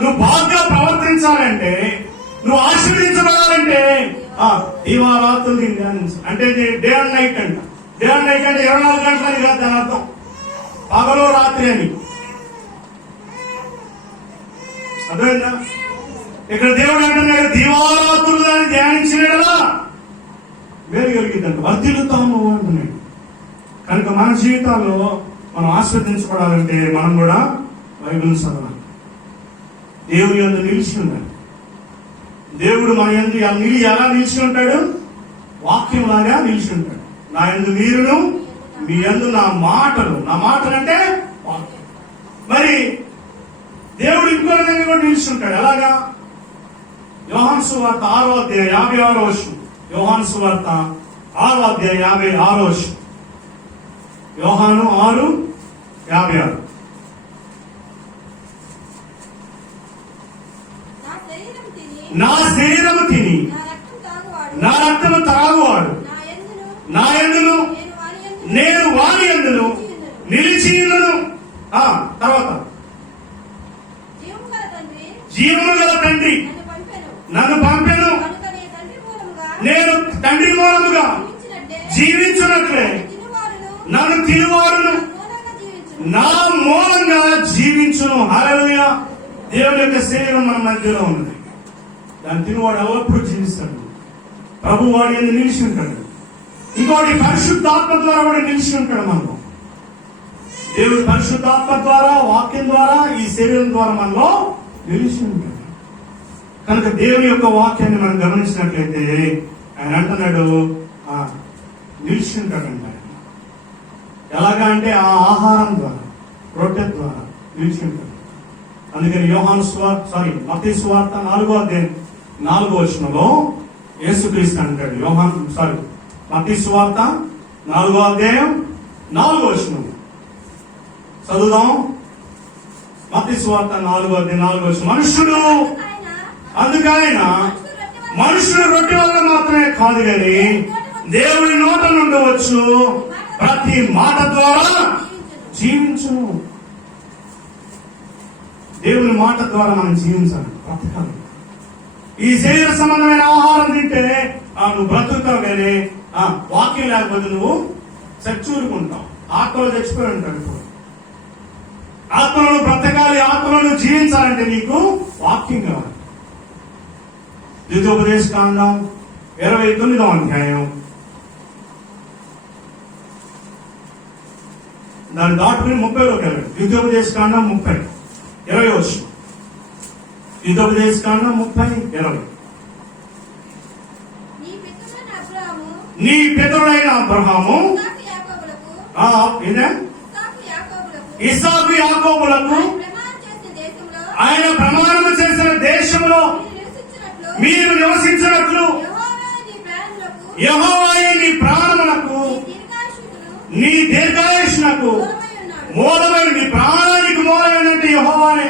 నువ్వు బాగా ప్రవర్తించాలంటే, నువ్వు ఆశీర్వదించబడాలంటే దివారాత్రులు దీన్ని ధ్యానించు. అంటే డే అండ్ నైట్ అంట. డే అండ్ నైట్ అంటే 24 గంటలని కాదు దాని అర్థం, పగలు రాత్రి అని. అర్థమైందా? ఇక్కడ దేవుడు అంటున్నాడు దివారాత్రులు దాన్ని ధ్యానించినలా వేరు కలిగిద్దంట, వర్ధిల్లుతాము అంటున్నాడు. కనుక మన జీవితాల్లో మనం ఆస్వాదించబడాలంటే మనం కూడా బైబిల్ చదవాలి, దేవుని యందు నిలిచి ఉండాలి. దేవుడు మన యందు ఎలా నిలిచి ఉంటాడు? వాక్యం లాగా నిలిచి ఉంటాడు. నా యందు మీరును, మీ యందు నా మాటలు అంటే వాక్యం. మరి దేవుడు ఇంకో విధంగా కూడా నిలిచి ఉంటాడు. ఎలాగా? యోహాను సువార్త 6వ అధ్యాయం 56వ వచనం. యోహాను సువార్త 6వ అధ్యాయం 56వ వచనం. యోహాను 6:56. నా శరీరము తిని నా రక్తము తాగువాడు నా యందును నేను వాని యందును నిలిచి ఉన్నాను. తర్వాత జీవము గల తండ్రి నన్ను పంపెను, నేను తండ్రి మూలముగా జీవించున్నట్లే నన్ను తినువారును నా మూలంగా జీవించును. హల్లెలూయా. దేవుని యొక్క శరీరం మన మధ్యలో ఉంది, దాన్ని తినవాడు ఎల్లప్పుడూ జీవిస్తాడు. ప్రభు వాడి ఎందుకు నిలిచి ఉంటాడు. ఇంకోటి పరిశుద్ధాత్మ ద్వారా కూడా నిలిచి ఉంటాడు. మనలో దేవుడు పరిశుద్ధాత్మ ద్వారా, వాక్యం ద్వారా, ఈ శరీరం ద్వారా మనలో నిలిచి ఉంటాడు. కనుక దేవుని యొక్క వాక్యాన్ని మనం గమనించినట్లయితే ఆయన అంటున్నాడు నిలిచి ఉంటాడంట. ఎలాగా అంటే ఆ ఆహారం ద్వారా, రొట్టె ద్వారా నిలిచి ఉంటాడు. అందుకని మత్తయి సువార్త 4వ అధ్యాయం 4వ వచనంలో యేసుక్రీస్తు అంటాడు, మత్తయి సువార్త 4వ అధ్యాయం 4వ వచనం చదువుదాం. మత్తయి సువార్త 4వ అధ్యాయం 4వ వచనం. అందుకైన మనుషుడు రొట్టె వల్ల మాత్రమే కాదు కానీ దేవుని నోట నుండి వచ్చు ప్రతి మాట ద్వారా జీవించును. దేవుని మాట ద్వారా మనం జీవించాలి, బ్రతకాలి. ఈ శరీర సంబంధమైన ఆహారం తింటే నువ్వు బ్రతుకుతావు, కానీ వాక్యం లేకపోతే నువ్వు చచ్చూరుకుంటావు. ఆత్మలో చచ్చిపోయి ఉంటాడు. ఇప్పుడు ఆత్మలను బ్రతకాలి, ఆత్మలను జీవించాలంటే నీకు వాక్యం కావాలి. ద్వితోపదేశ కాండం 29వ అధ్యాయం దాన్ని దాటుకుని 30లోకి వెళ్ళండి. యుద్ధోపదేశకాండం 30:20 వచనం. యుద్ధోపదేశకాండం 30:20. నీ పితరుడైన అబ్రహాము ఇస్సాకు యాకోబులకు ఆయన ప్రమాణము చేసిన దేశంలో మీరు నివసించినట్లు యెహోవాయే నీ ప్రాణములకు నీ దీర్ఘాయుష్నకు మూలమైన నీ ప్రాణానికి మూలమైనటువంటి యెహోవానే.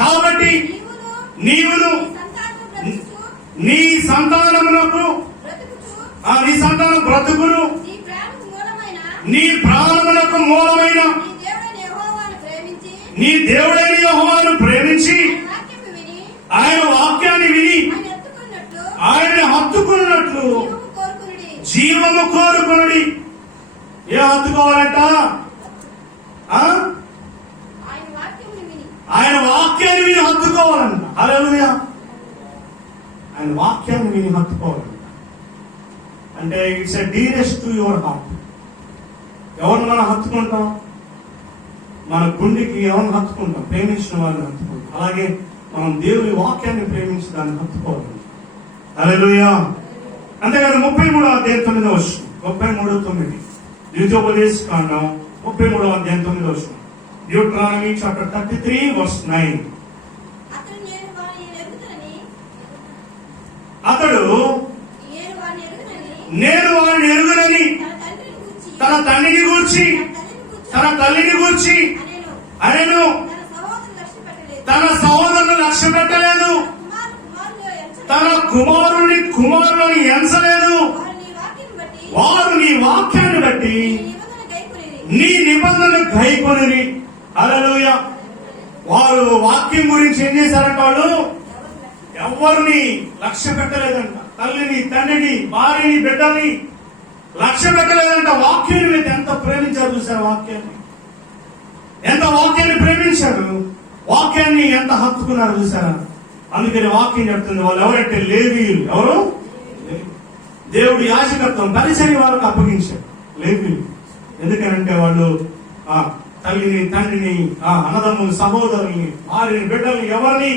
కాబట్టి నీవును నీ సంతానమునకు నీ సంతానం బ్రతుకును నీ ప్రాణమునకు మూలమైన నీ దేవుడైన యెహోవాను ప్రేమించి ఆయన వాక్యాన్ని విని ఆయన హత్తుకున్నట్లు జీవము కోరుకునుడి. ఏ హత్తుకోవాలంట? ఆయన వాక్యాన్ని విని హత్తుకోవాలంట. హల్లెలూయా. ఆయన వాక్యాన్ని విని హత్తుకోవాలంట. అంటే it's a dearest to your heart. ఎవరిని మనం హత్తుకుంటాం? మన గుండెకి ఎవరిని హత్తుకుంటాం? ప్రేమించిన వాళ్ళని హత్తుకుంటాం. అలాగే మనం దేవుని వాక్యాన్ని ప్రేమించి దాన్ని హత్తుకోవాలి. హల్లెలూయా. అంతేకాదు 33వ అధ్యాయం 9వ వచనం. 33:9 ద్వితీయోపదేశకాండం 33వ అధ్యాయం 9వ వచనం. Deuteronomy chapter 33:9. అతడు నేను వారిని ఎరుగునని తన తండ్రిని గూర్చి తన తల్లిని గూర్చి అనేను. తన సహోదరుని లక్ష్య పెట్టలేదు, తన కుమారుని ఎంచలేదు. వారు నీ వాక్యాన్ని బట్టి నీ నిబంధనలు గైకొనిరి. హల్లెలూయా. వారు వాక్యం గురించి ఏం చేశారంట? వాళ్ళు ఎవరిని లక్ష్య పెట్టలేదంట. తల్లిని, తండ్రిని, భార్యని, బిడ్డని లక్ష్య పెట్టలేదంట. వాక్యాన్ని మీద ఎంత ప్రేమించారు చూసారు. ఎంత వాక్యాన్ని ప్రేమించారు, వాక్యాన్ని ఎంత హత్తుకున్నారు చూసారా. అందుకని వాక్యం చెప్తుంది. వాళ్ళు ఎవరంటే లేవీయులు. ఎవరు? దేవుడి యాజకత్వం పరిచర్య వాళ్ళకు అప్పగించారు లేవీయులు. ఎందుకనంటే వాళ్ళు తల్లిని, తండ్రిని, అన్నదమ్ములు, సహోదరుల్ని, వారిని, బిడ్డల్ని ఎవరిని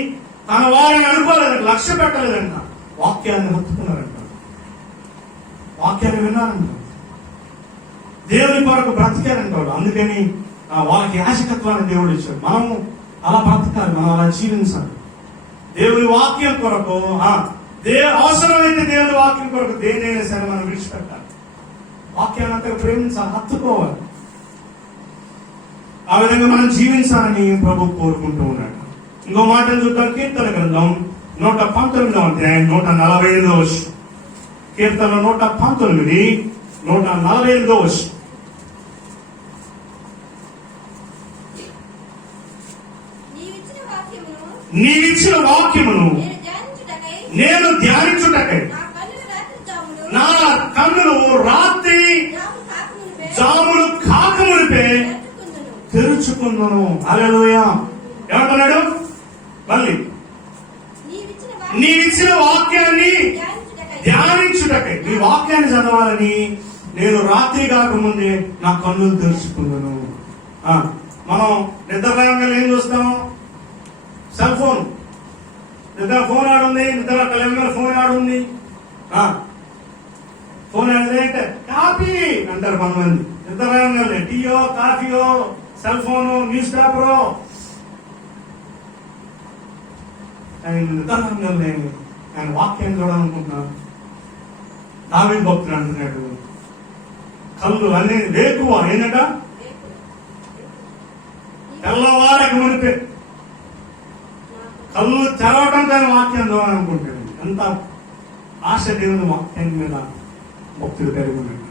తన వారిని అనుకోలేదంట, లక్ష్య పెట్టలేదంట. వాక్యాన్ని హత్తుకున్నారంట, వాక్యాన్ని విన్నారంట, దేవుని కొరకు బ్రతికారంట వాళ్ళు. అందుకని వాళ్ళకి యాజకత్వాన్ని దేవుడు ఇచ్చాడు. మనం అలా బ్రతకాలి, మనం అలా జీవించాలి. దేవుని వాక్యం కొరకు అవసరమైతే దేవుని వాక్యం కొరకు దేనైనా సరే మనం విడిచిపెట్టాలి. వాక్యాన్ని అంతా ప్రేమించాలి, హత్తుకోవాలి. ఆ విధంగా మనం జీవించాలని ప్రభు కోరుకుంటూ ఉన్నాడు. ఇంకో మాటలు చూద్దాం. కీర్తన గ్రంథం 119వ అధ్యాయం 145వ వచనం. కీర్తన 119 145వ వచనం. నీవిచ్చిన వాక్యమును నేను ధ్యానించుటకై నా కన్నులు రాత్రి జాములు కాకమునిపే తెరుచుకుందును. హల్లెలూయా. ఏమంటున్నాడు? మళ్ళీ నీవిచ్చిన వాక్యాన్ని ధ్యానించుటకై, నీ వాక్యాన్ని చదవాలని నేను రాత్రి కాకముందే నా కన్నులు తెరుచుకున్నాను. మనం నిద్రపోయంగా ఏం చూస్తాం? Cell phone. నిద్ర ఫోన్ ఆడుంది, నిద్ర కళ్యాణ ఫోన్ ఆడుంది. ఫోన్ ఆడితే కాఫీ అంటారు కొంతమంది. నిద్ర టీయో, కాఫీయో, సెల్ ఫోను, న్యూస్ పేపరు. నిద్రనే ఆయన వాక్యం చూడాలనుకుంటున్నాను. దావీదు భక్తుడు అంటున్నాడు, కళ్ళు అన్ని వేకువ ఏంటంట, తెల్లవారికి మునిపే కళ్ళు తెరవటం కానీ వాక్యం చూడాలనుకుంటాడు. ఎంత ఆశ దేవుని వాక్యం మీద భక్తుడు కలిగి ఉన్నాడు.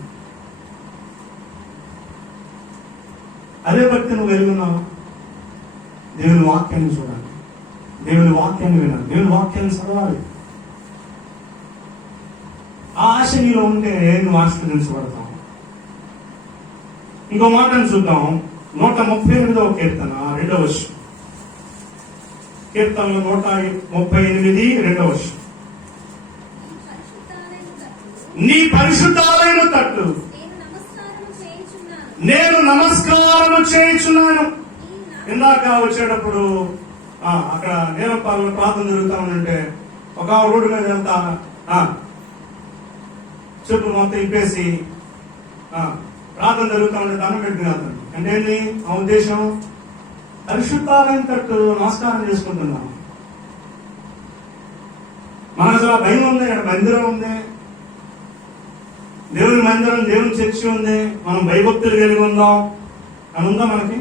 అదే భక్తి నువ్వు కలిగి ఉన్నావు. దేవుని వాక్యాన్ని చూడాలి, దేవుని వాక్యాన్ని వినాలి, దేవుని వాక్యాన్ని చదవాలి. ఆ ఆశ నీలో ఉంటే నువ్వు ఆశీర్వదించబడతావు. ఇంకో మాటను చూద్దాం. 138వ కీర్తన 2వ వచనం. కీర్తనలో 138 2వ వచనం. నీ పరిశుద్ధాలయము తట్టు నేను నమస్కారం చేయుచున్నాను. ఇందాక వచ్చేటప్పుడు అక్కడ నేలపాలలో ప్రార్థన జరుగుతా ఉంటే ఒక రోడ్డు మీద వెళ్తా చెప్పు మొత్తం ఇప్పేసి ప్రార్థన జరుగుతా ఉంటే దండం పెట్టుకుని వెళ్తాను. అంటే ఏంటి ఆ ఉద్దేశం? పరిశుద్ధాలయం తట్టు నమస్కారం చేసుకుంటున్నాం. మనకు అసలు భయం ఉంది, ఇక్కడ మందిరం ఉంది, దేవుని మందిరం, దేవుని చర్చి ఉంది, మనం భయభక్తులు కలిగి ఉందాం అని ఉందా మనకి?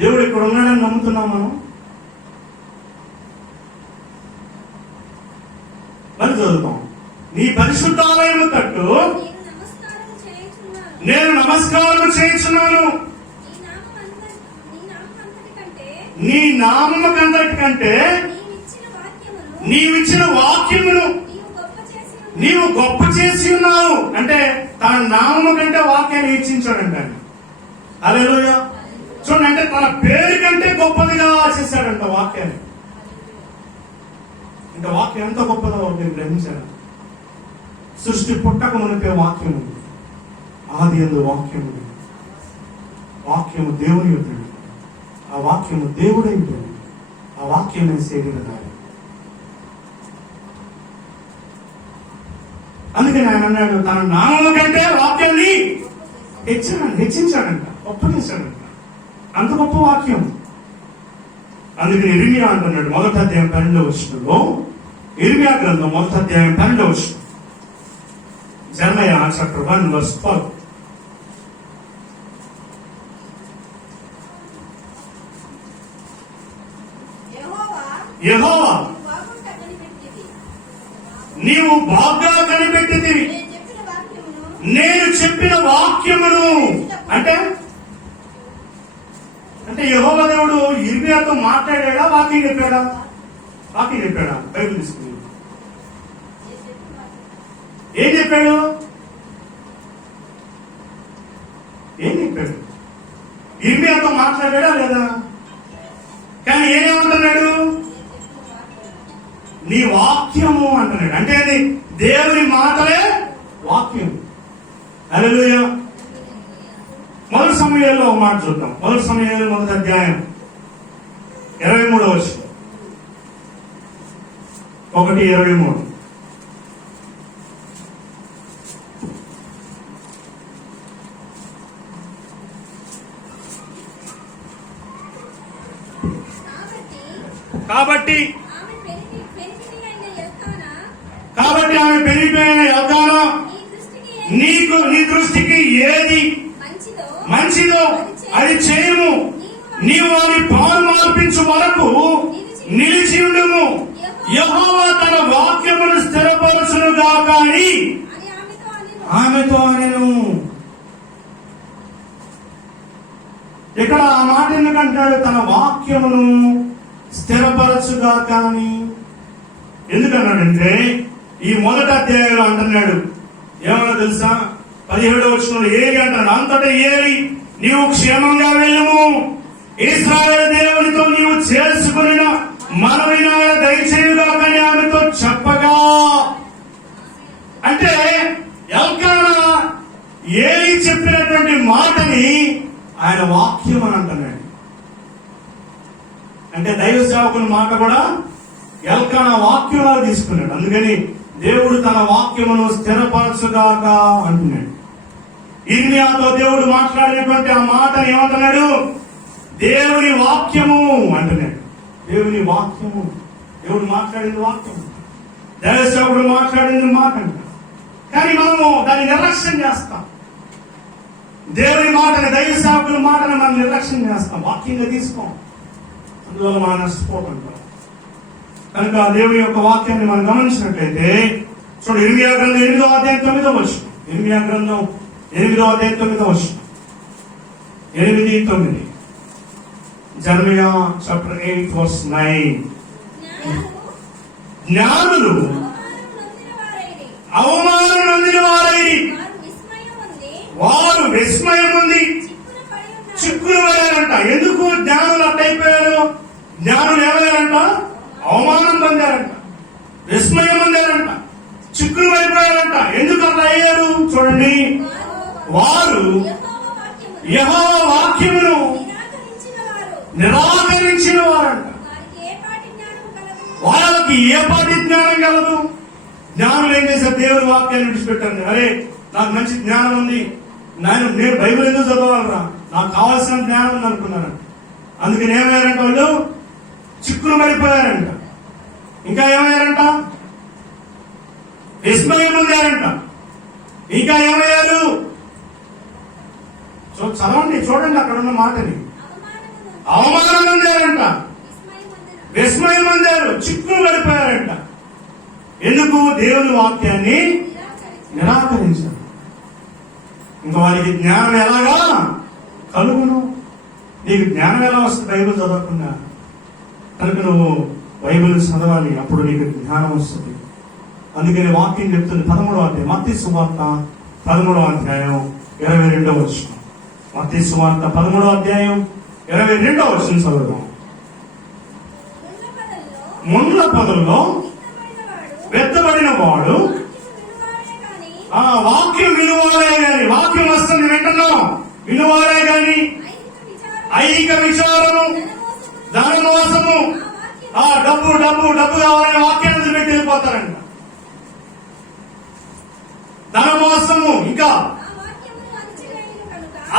దేవుడు ఇక్కడ ఉన్నాడని నమ్ముతున్నాం మనం. మరి చదువుతాం, నీ పరిశుద్ధాలయము తట్టు నేను నమస్కారం చేయుచున్నాను. నీ నామము కంటే నీవిచ్చిన వాక్యమును నీవు గొప్ప చేసి ఉన్నావు. అంటే తన నామము కంటే వాక్యాన్ని హెచ్చించాడంట. హల్లెలూయా. చూడండి, అంటే తన పేరు కంటే గొప్పదిగా చేశాడంట వాక్యాన్ని. ఇంకా వాక్యం ఎంత గొప్పదో నేను గ్రహించాను. సృష్టి పుట్టక మునిపే వాక్యం ఉంది, ఆది యందు వాక్యం ఉంది, వాక్యము దేవుని యొక్క, ఆ వాక్యము దేవుడైంది, ఆ వాక్యమే శరీరధారి. అందుకని ఆయన అన్నాడు, తన నామము కంటే వాక్యాన్ని హెచ్చించాడంట, గొప్ప చేశాడంట. అంత గొప్ప వాక్యం. అందుకని ఇర్మియా అంటున్నాడు 1వ అధ్యాయం 12వ వచనంలో, ఇర్మియా గ్రంథం 1వ అధ్యాయం 12వ వచనం, జెరమయా చాప్టర్ 1 verse 12. యెహోవా నీవు బాగా కనిపెట్టితివి నేను చెప్పిన వాక్యమును. అంటే అంటే యెహోవా దేవుడు ఇర్మియాతో మాట్లాడా, వాక్యం చెప్పాడా? వాక్యం చెప్పాడా? బైబిల్ తీసుకుని ఏం చెప్పాడు? ఇర్మియాతో మాట్లాడా లేదా? కానీ ఏమంటున్నాడు? నీ వాక్యము అంటున్నాడు. అంటే అది దేవుని మాటలే వాక్యం. హల్లెలూయా. 1 సమూయేలులో ఒక మాట చూద్దాం. 1 సమూయేలు 1వ అధ్యాయం 23వ వచనం, 1:23. కాబట్టి ఆమె పెరిగిపోయిన ఎల్కానా నీ దృష్టికి ఏది మంచిదో అది చేయము. నీవు వారి పాలు మార్పించు వరకు నిలిచి ఉండుము. యెహోవా తన వాక్యమును స్థిరపరచునుగాక అని ఆమెతో అనెను. ఇక్కడ ఆ మాట ఎందుకంటాడు? తన వాక్యమును స్థిరపరచుగాక అని. ఎందుకన్నాడంటే ఈ 1వ అధ్యాయంలో అంటున్నాడు, ఏమన్నా తెలుసా? 17వ వచనంలో ఏలి అంటాడు, అంతటా ఏలి నీవు క్షేమంగా వెళ్ళుము, ఇశ్రాయేలు దేవునితో నీవు చేసుకున్న మనవిన దయచేయుగాక అని ఆమెతో చెప్పగా. అంటే ఎల్కానా ఏలి చెప్పినటువంటి మాటని ఆయన వాక్యం అని అంటున్నాడు. అంటే దైవ సేవకుని మాట కూడా ఎల్కానా వాక్యంలా తీసుకున్నాడు. అందుకని దేవుడు తన వాక్యమును స్థిరపరచుగాక అంటున్నాడు. ఇర్మియాతో దేవుడు మాట్లాడినటువంటి ఆ మాటను ఏమంటున్నాడు? దేవుని వాక్యము అంటున్నాడు. దేవుని వాక్యము, దేవుడు మాట్లాడింది వాక్యము, దైవ సేవకుడు మాట్లాడింది మాట అంటాడు. కానీ మనము దాన్ని నిర్లక్ష్యం చేస్తాం. దేవుని మాటని, దైవ సేవకుల మాటని మనం నిర్లక్ష్యం చేస్తాం, వాక్యంగా తీసుకోం. అందువల్ల మనం నష్టపోతుంటాం. కనుక దేవుని యొక్క వాక్యాన్ని మనం గమనించినట్లయితే చూడు, ఇర్మియా గ్రంథం 8వ అధ్యాయం 9వ వచనం, ఇర్మియా గ్రంథం 8వ అధ్యాయం 9వ వచనం, 8:9, జెరమయా చాప్టర్ 8 verse 9. జ్ఞానులు అవమానం నొందిన వారైరి, వారు విస్మయం ఉంది చిక్కులు పడారంట. ఎందుకు జ్ఞానులు అట్టయిపోయారు? జ్ఞానులు ఏమయ్యారంట? అవమానం పొందారంట, విస్మయం పొందారంట, చిక్కులు పడిపోయారంట. ఎందుకు అట్లా అయ్యారు? చూడండి, వారు యెహోవా వాక్యమును నిరాకరించిన వారంట. వాళ్ళకి ఏ పాటి జ్ఞానం కలదు? జ్ఞానం ఏం చేశారు? దేవుని వాక్యాన్ని విడిచిపెట్టారు. అరే నాకు మంచి జ్ఞానం ఉంది, నేను బైబిల్ ఎందుకు చదవాలరా, నాకు కావాల్సిన జ్ఞానం ఉంది అనుకున్నారంట. అందుకని ఏమయ్యారంట? వాళ్ళు చిక్కులు పడిపోయారంట. ఇంకా ఏమయ్యారంట? విస్మయం పొందారంట. ఇంకా ఏమయ్యారు? చదవండి, చూడండి అక్కడ ఉన్న మాటని. అవమానం పొందారంట, విస్మయం పొందారు, చిక్కులు పడిపోయారంట. ఎందుకు? దేవుని వాక్యాన్ని నిరాకరించారు. ఇంకా వారికి జ్ఞానం ఎలాగా కలుగును? నీకు జ్ఞానం ఎలా వస్తుంది బైబిల్ చదవకుండా? కనుక నువ్వు బైబిల్ చదవాలి, అప్పుడు నీకు జ్ఞానం వస్తుంది. అందుకని వాక్యం చెప్తుంది 13వ అధ్యాయం, మత్తయి సువార్త 13వ అధ్యాయం 22వ వచనం. మత్తయి సువార్త 13వ అధ్యాయం 22వ వచనం చదువుదాం. ముండ్ల పొదల్లో వెత్తబడిన వాడు ఆ వాక్యం వినువాడే గాని, వాక్యం వస్తుంది వింటున్నాం, వినువాడే గాని ఐహిక విచారము, ధనమోసము, ఆ డబ్బు డబ్బు డబ్బు కావాలని వాక్యాన్ని పెట్టి వెళ్ళిపోతారంట. ధనమోసము, ఇంకా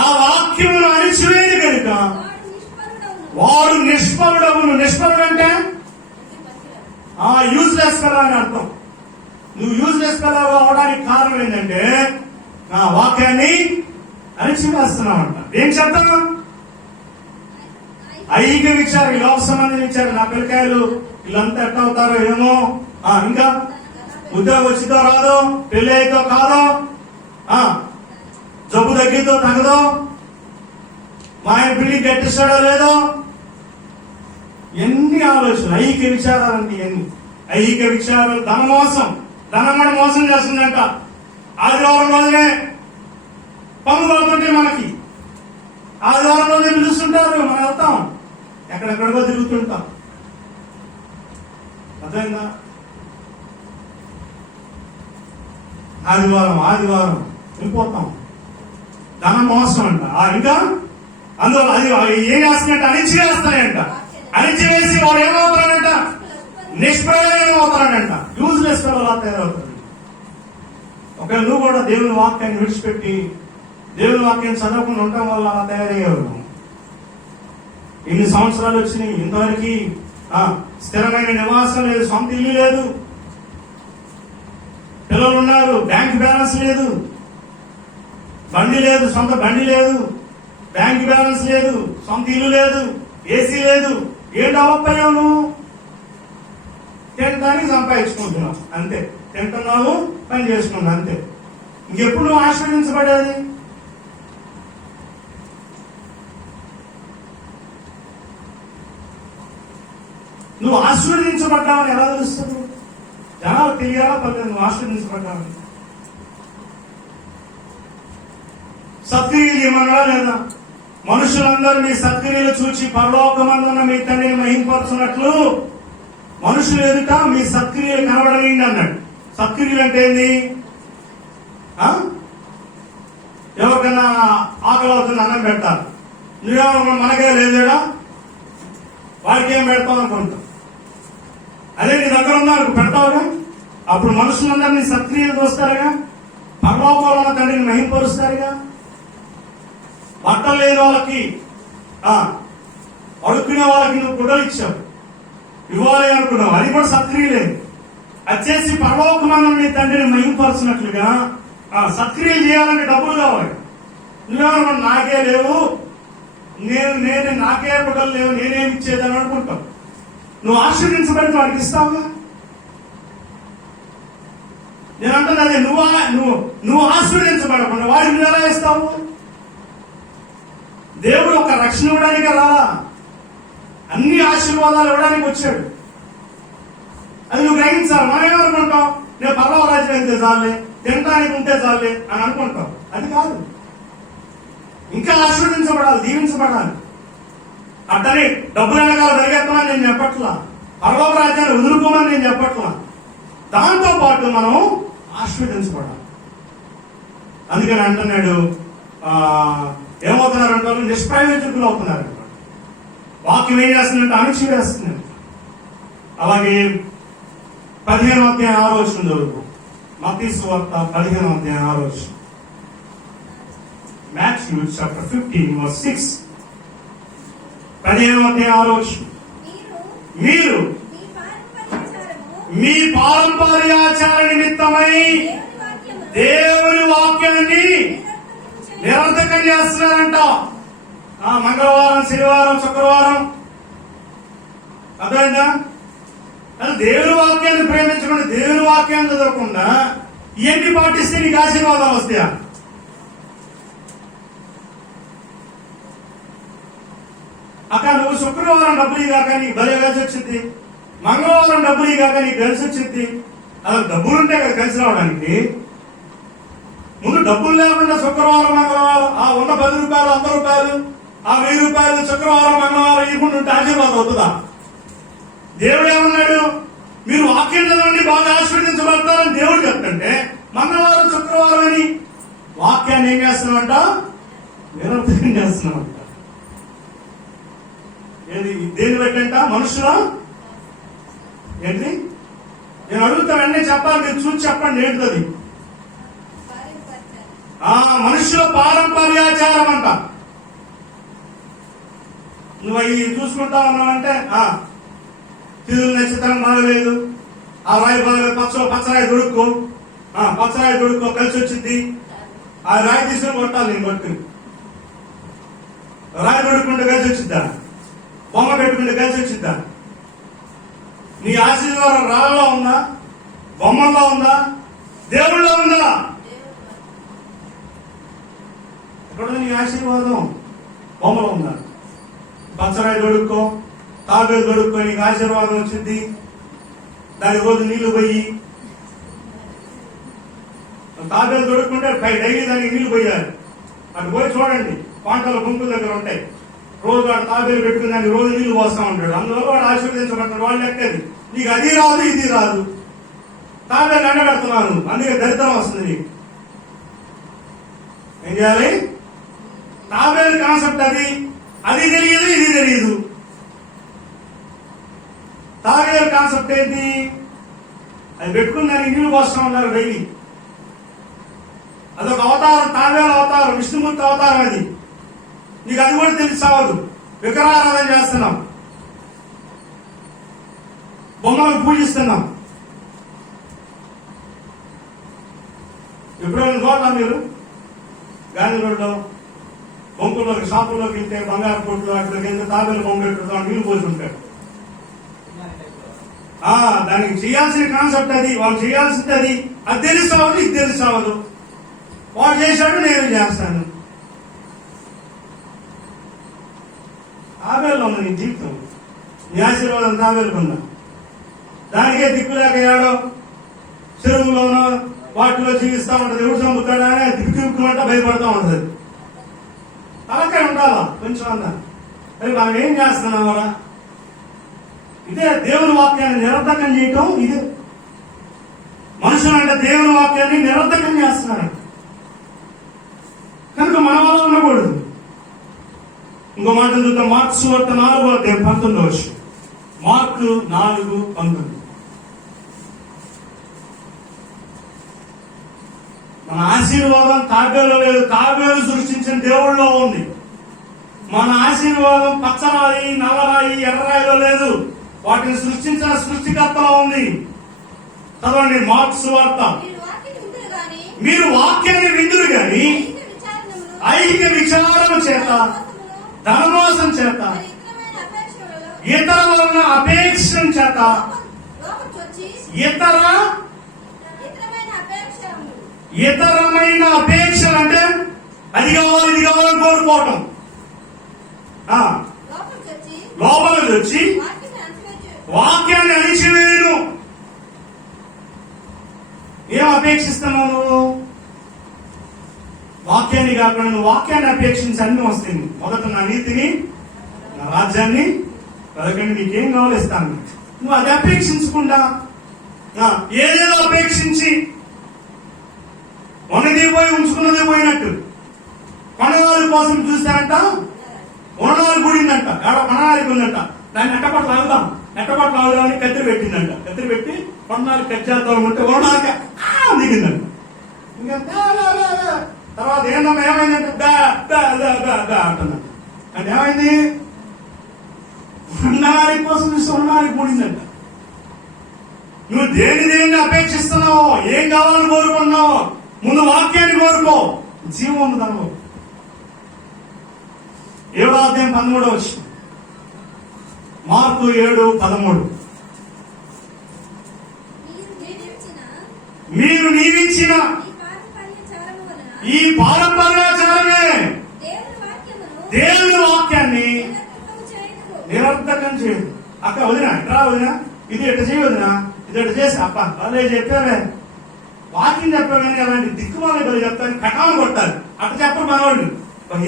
ఆ వాక్యమును అణిచివేయడు కనుక వాడు నిష్ఫలుడవును. నిష్ఫలుడు అంటే యూజ్లెస్ ఫెలో అని అర్థం. నువ్వు యూజ్లెస్ ఫెలో అవడానికి కారణం ఏంటంటే నా వాక్యాన్ని అణిచివేస్తున్నావంట. ఏం చేద్దాం? ఐహిక విచారం, లోక సంబంధించిన విచారం. నా పిల్లకాయలు వీళ్ళంతా ఎట్లా అవుతారో ఏమో, ఇంకా ఉద్యోగం వచ్చిందో రాదో, పెళ్లి అయితో కాదో, జబ్బు తగ్గితో తగ్గదో, మా ఆయన బిల్డింగ్ కట్టిస్తాడో లేదో, ఎన్ని ఆలోచనలు, ఐహిక విచారాలంటే ఎన్ని ఐహిక విచారాలు. ధనమోసం, ధనం కూడా మోసం చేస్తుందంట. ఆదివారం రోజునే పనులు అవుతుంటే మనకి ఆదివారం రోజునే పిలుస్తుంటారు, మనం వెళ్తాం, ఎక్కడెక్కడికో తిరుగుతుంటాం. అర్థమైందా? ఆదివారం ఆదివారం వెళ్ళిపోతాం. ధన మోసం అంట. ఇంకా అందులో అది ఏం చేస్తున్నట్టు అణిచివేస్తాయంట. అణిచివేసి వాడు ఏమవుతాడంట? నిష్ప్రయోజనం అవుతాడంట. యూజ్లెస్ అలా తయారవుతాడు. ఒకవేళ నువ్వు కూడా దేవుని వాక్యాన్ని విడిచిపెట్టి దేవుని వాక్యాన్ని చదవకుండా ఉండటం వల్ల అలా తయారయ్యావు. ఇన్ని సంవత్సరాలు వచ్చినాయి, ఇంతవరకు స్థిరమైన నివాసం లేదు, సొంత ఇల్లు లేదు, పిల్లలు ఉన్నారు, బ్యాంక్ బ్యాలెన్స్ లేదు, బండి లేదు, సొంత బండి లేదు, బ్యాంక్ బ్యాలెన్స్ లేదు, సొంత ఇల్లు లేదు, ఏసీ లేదు. ఏం డెవలప్ అయ్యావు నువ్వు? తినడానికి సంపాదించుకుంటున్నావు అంతే, తింటున్నావు, పని చేసుకున్నావు అంతే. ఇంకెప్పుడు నువ్వు ఆశ్రయించబడేది? నువ్వు ఆశీర్వదించబడ్డావని ఎలా తెలుస్తుంది? జనాలు తెలియాలా పర్లేదు నువ్వు ఆశీర్వదించబడ్డావని. సత్క్రియలు ఏమన్నా లేదా? మనుషులందరూ మీ సత్క్రియలు చూచి పరలోకమందున్న మీ తండ్రిని మహింపరచున్నట్లు మనుషులు ఎదుట మీ సత్క్రియలు కనబడలేండి అన్నాడు. సత్క్రియలు అంటే ఏంది? ఎవరికైనా ఆకలి అవుతుంది, అన్నం పెడతారు. నువ్వేమో మనకే లేదేడా, వాడికి ఏం పెడతావు అనుకుంటావు. అదే నీ దగ్గర ఉన్నారు పెడతావుగా. అప్పుడు మనుషులందరినీ సత్క్రియలు చూస్తారుగా, పరలోకంలో ఉన్న తండ్రిని మహింపరుస్తారుగా. బట్టలు లేని వాళ్ళకి, అడుక్కునే వాళ్ళకి నువ్వు గుడ్డలు ఇచ్చావు, ఇవ్వాలి అనుకున్నావు, అది కూడా సత్క్రియలే. అది చేసి పరలోకమైన నీ తండ్రిని మహింపరచినట్లుగా సత్క్రియలు చేయాలంటే డబ్బులు కావాలి. నువ్వేమన్నా నాకే లేవు, నేను నాకే గుడ్డలు లేవు, నేనేమి ఇచ్చేదని అనుకుంటావు. నువ్వు ఆశీర్వదించబడితే వాడికి ఇస్తావుగా. నేను అంటున్నా అదే, నువ్వు ఆశీర్వదించబడకుండా వాడికి నువ్వు ఎలా ఇస్తావు? దేవుడు ఒక రక్షణ ఇవ్వడానికి రాలా, అన్ని ఆశీర్వాదాలు ఇవ్వడానికి వచ్చాడు. అది నువ్వు గ్రహించాలి. మనం ఏమనుకుంటాం? నేను పర్వ రాజ్యం అయితే చాలే, తినడానికి ఉంటే చాలే అని అనుకుంటాం. అది కాదు, ఇంకా ఆశీర్వదించబడాలి, దీవించబడాలి. అట్టనే డబ్బులు వెనకాల పరిగెత్తమని నేను చెప్పట్లా, పర్వ రాజ్యాన్ని వదులుకోమని నేను చెప్పట్లా. దాంతో పాటు మనం ఆశీర్వదించబడాలి. అందుకని అంటున్నాడు ఏమవుతున్నారంటే వాళ్ళు నిష్ప్రయోజకులు అవుతున్నారంట. వాక్యం ఏం చేస్తుందంటే అణిచివేస్తుంది. అలాగే 15వ అధ్యాయం 6వ వచనం చదువు. మత్తయి సువార్త 15వ అధ్యాయం 6వ వచనం. Matthew chapter 15 verse 6. 15వ అధ్యాయం 6వ వచనం. మీరు మీ పారంపర్యాచార నిమిత్తమై దేవుని వాక్యాన్ని నిరర్థకం చేస్తున్నారంట. మంగళవారం, శనివారం, శుక్రవారం అర్థమైందా? దేవుని వాక్యాన్ని ప్రేమించకుండా, దేవుని వాక్యాన్ని చదవకుండా ఇవన్నీ పాటిస్తే నీకు ఆశీర్వాదాలు వస్తాయా? అక్క నువ్వు శుక్రవారం డబ్బులు కాక నీకు భలే కలిసి వచ్చింది, మంగళవారం డబ్బులు కాక నీకు కలిసి వచ్చింది. అలా డబ్బులుంటే కదా కలిసి రావడానికి. ముందు డబ్బులు లేకుండా శుక్రవారం, మంగళవారం ఆ ఉన్న 10 రూపాయలు, 100 రూపాయలు, ఆ 1000 రూపాయలు శుక్రవారం, మంగళవారం ఇవ్వకుండా ఉంటే ఆశీర్వాదం అవుతుందా? దేవుడు ఏమన్నాడు? మీరు వాక్యం చదవండి బాగా ఆశీర్వదించబడతారని దేవుడు చెప్తుంటే మంగళవారం, శుక్రవారం అని వాక్యాన్ని ఏం చేస్తున్నామంట? నిరర్థకం చేస్తున్నామంట. ఏది దేని పెట్టంట? మనుషుల ఏంటి? నేను అడుగుతా వెంటనే చెప్పాలి, మీరు చూసి చెప్పండి ఏంటది? మనుషుల పారంపర్యాచారం అంట. నువ్వు అవి చూసుకుంటా ఉన్నావంటే తిరుగులు నచ్చితనం బాగలేదు, ఆ రాయి బాగలేదు, పచ్చరాయి దొడుక్కో, పచ్చరాయి దొడుక్కో కలిసి వచ్చింది. ఆ రాయి తీసుకుని కొట్టాలి. నేను కొట్టుకుని రాయి దొడుక్కుంటే కలిసి వచ్చిద్దా? బొమ్మ పెట్టుకుంటే కలిసి వచ్చిద్దా? నీ ఆశీర్వాదం రాళ్ళలో ఉందా? బొమ్మల్లో ఉందా? దేవుళ్ళలో ఉందా? ఎక్కడ నీ ఆశీర్వాదం? బొమ్మలో ఉందా? పచ్చరాయి దొడుక్కో, తాబేలు దొడుక్కో, నీకు ఆశీర్వాదం వచ్చింది. దానికి రోజు నీళ్లు పోయి, తాబేలు దొడుక్కుంటే డైలీ దానికి నీళ్లు పోయాలి. అటు పోయి చూడండి, పంటలు గుంపుల దగ్గర ఉంటాయి. రోజు వాడు తాబేలు పెట్టుకుని దానికి రోజు నీళ్లు పోస్తా ఉంటాడు. అందువల్ల వాడు ఆశీర్వదించబడతాడు. వాళ్ళు ఎక్కది నీకు అది రాదు, ఇది రాదు. తాబేలు ఎండబెడుతున్నాను, అందుకే దరిద్రం వస్తుంది నీకు. ఏం చేయాలి? తాబేలు కాన్సెప్ట్ అది తెలియదు, ఇది తెలియదు. తాబేలు కాన్సెప్ట్ ఏంటి? అది పెట్టుకుని దానికి నీళ్లు పోస్తా ఉన్నారు డైలీ. అదొక అవతారం, తాబేలు అవతారం, విష్ణుమూర్తి అవతారం. అది నీకు అది కూడా తెలిసి సావదు. విగ్రహారాధన చేస్తున్నాం, బొమ్మలను పూజిస్తున్నాం. ఎప్పుడైనా చూడాలా మీరు? గాంధీ రోడ్లో బొంకుల్లోకి, షాపుల్లోకి వెళ్తే బంగారు కొట్లు అక్కడికి వెళ్తే తాబేలు బొమ్మ పెట్టుకుంటాం, నీళ్లు పోసి ఉంటాడు. దానికి చేయాల్సిన కాన్సెప్ట్ అది, వాళ్ళు చేయాల్సింది అది. అది తెలుసావదు, ఇది తెలుసావదు. వాడు చేశాడు, నేను చేస్తాను. తాబేలు ఉంది నీ జీవితం, నీ ఆశీర్వాదం తాబేలు ఉందా? దానికే దిక్కులేక ఏడో చెరువులోనో వాటిలో జీవిస్తా ఉంటది. ఎవడు చంపుతాడా అని దిక్కుమంటా భయపడతా ఉంటది. తలకాయ ఉండాలా కొంచెం అన్నా. మరి మనం ఏం చేస్తున్నామరా? ఇదే దేవుని వాక్యాన్ని నిరర్థకం చేయటం. ఇదే మనుషులు అంటే దేవుని వాక్యాన్ని నిరర్థకం చేస్తున్నారు. కనుక మన వల్ల ఉండకూడదు. ఇంకో మాట చూద్దాం. మార్కు సువార్త 4వ అధ్యాయం 19వ వచనం. మార్కు 4:19. మన ఆశీర్వాదం తాబేలు లేదు, తాబేలు సృష్టించిన దేవుళ్ళలో ఉంది. మన ఆశీర్వాదం పచ్చరాయి, నల్లరాయి, ఎర్రరాయిలో లేదు, వాటిని సృష్టించిన సృష్టికర్తలో ఉంది. చదవండి మార్కు సువార్త. మీరు వాక్యాన్ని విందురు గాని ఐహిక విచారము చేత, ధనమోసం చేత, ఇతరుల అపేక్షం చేత, ఇతరమైన అపేక్షలు అంటే అది కావాలి, ఇది కావాలని కోరుకోవటం. లోపలికి వచ్చి వాక్యాన్ని అణిచివేయను. ఏం అపేక్షిస్తున్నావు నువ్వు? వాక్యాన్ని కాకుండా నువ్వు వాక్యాన్ని అపేక్షించి అన్ని వస్తుంది. మొదట నా నీతిని, నా రాజ్యాన్ని వెదకండి, నీకేం కావాలి ఇస్తాను. నువ్వు అది అపేక్షించకుండా ఏదేదో అపేక్షించి ఉన్నది పోయి ఉంచుకున్నదే పోయినట్టు కొనవారి కోసం చూస్తారంట, ఉన్నవారు కూడిందంట, కొనవారికి ఉందంట. దాన్ని నెట్టపట్లు ఆగుదాం అని కత్తిరి పెట్టిందంట. కత్తిరి పెట్టి కొన్నాళ్ళు కట్ చేద్దాం అంటే ఉన్నవారికి దిగిందంట. ఇంకా తర్వాత ఏందమ్మా ఏమైందంటే అంటుందంట. అంటే ఏమైంది? ఉన్నవారి కోసం చూస్తే ఉన్నవారికి కూడిందంట. నువ్వు దేన్ని అపేక్షిస్తున్నావో, ఏం కావాలని కోరుకుంటున్నావో ముందు వాక్యాన్ని కోరుకో, జీవం ఉంది దానిలో. 7వ అధ్యాయం 13వ వచనం, మార్కు 7:13. మీరు నియమించిన ఈ పారంపర్యాచారమే దేవుని వాక్యాన్ని నిరర్థకం చేయదు. అక్క వదినా ఎట్లా వదినా, ఇది ఎట్ట చేయవదినా, ఇది ఎట్ట చేసి అప్ప వాళ్ళే చెప్పావే, వాక్యం చెప్పావని అలాంటి దిక్కుమాలి బలి చెప్తాను కటాలు కొట్టాలి. అట్ట చెప్పరు మనవాళ్ళు.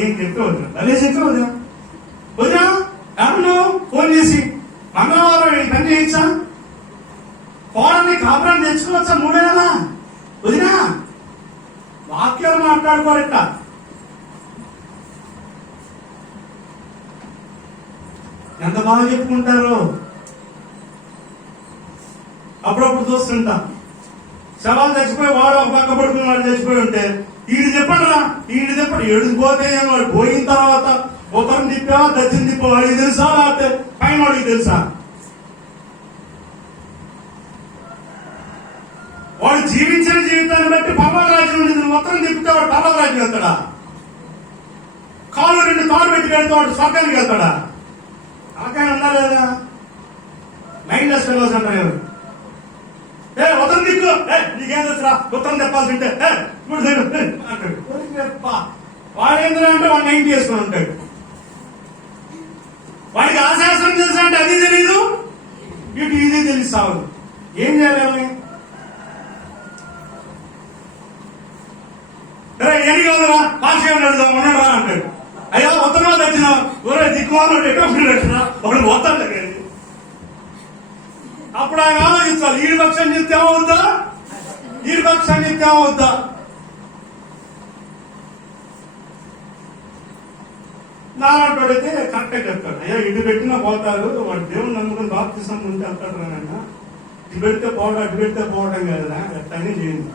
ఏం చెప్పే వదినా, అదే చెప్పే వదినా. వదినా అవును ఫోన్ చేసి మంగళవారం ఈ పని చేయించా, కోడల్ని కాపురాన్ని తెచ్చుకోవచ్చా 3 నెలలా వదినా. వాక్యాలు మాట్లాడుకోరట. ఎంత బాగా చెప్పుకుంటారో. అప్పుడప్పుడు చూస్తుంటా, శవాలు చచ్చిపోయి వాడు ఒక పక్క పడుకుని వాడు చచ్చిపోయి ఉంటే ఈడు చెప్పండిరా, ఈడు చెప్పండి. ఏడుకుపోతే వాడు పోయిన తర్వాత ఒకరిని తిప్పావా దచ్చిని తిప్పావా వాడికి తెలుసా, లేకపోతే పైన వాడికి తెలుసా? వాడు జీవించిన జీవితాన్ని బట్టి పర్వత రాజ్యం నుండి మొత్తం తిప్పితే వాడు పర్వత రాజ్యం వెళ్తాడా? కాళ్ళు 2 కాళ్ళు పెట్టి వెళ్తే వాడు స్వర్గానికి వెళ్తాడా? అలాగే ఉన్నా లేదా? మైండ్లెస్ ఫెలోస్ అంటారు. ఉత్తరం దిక్కు, నీకేం తెలుసురా ఉత్తరం చెప్పాల్సి ఉంటే అంటాడు. వాడు ఏంటంటే వాడు 90 చేసుకుని ఉంటాడు. వాడికి ఆ శాస్త్రం తెలుసా అంటే అది తెలీదు, ఇటు ఇది తెలుస్తావు. ఏం చేయాలి? ఎన్ని కాదురా పాఠశాల అడుగుదాం ఉన్నాడా అంటాడు. అయ్యా ఉత్తరం తెచ్చిన దిక్కుమాలు ఎటో పెట్టినా ఒకటి వస్తాను దగ్గర. అప్పుడు ఆయన ఆలోచించాలి, ఈ పక్షాన్ని చెప్తే ఏమవుద్దా, ఈ పక్షాన్ని చెప్తే ఏమవుద్దా. నాలాంటోడైతే కరెక్ట్గా చెప్తాడు. అయ్యా ఇటు పెట్టినా పోతారు, వాడు దేవుని నమ్ముకుని బాప్తిసం ఉంటే వెళ్తాడు రానన్నా. ఇటు పెడితే పోవడం అటు పెడితే పోవడం కదా, ఎట్టనే చేయండి.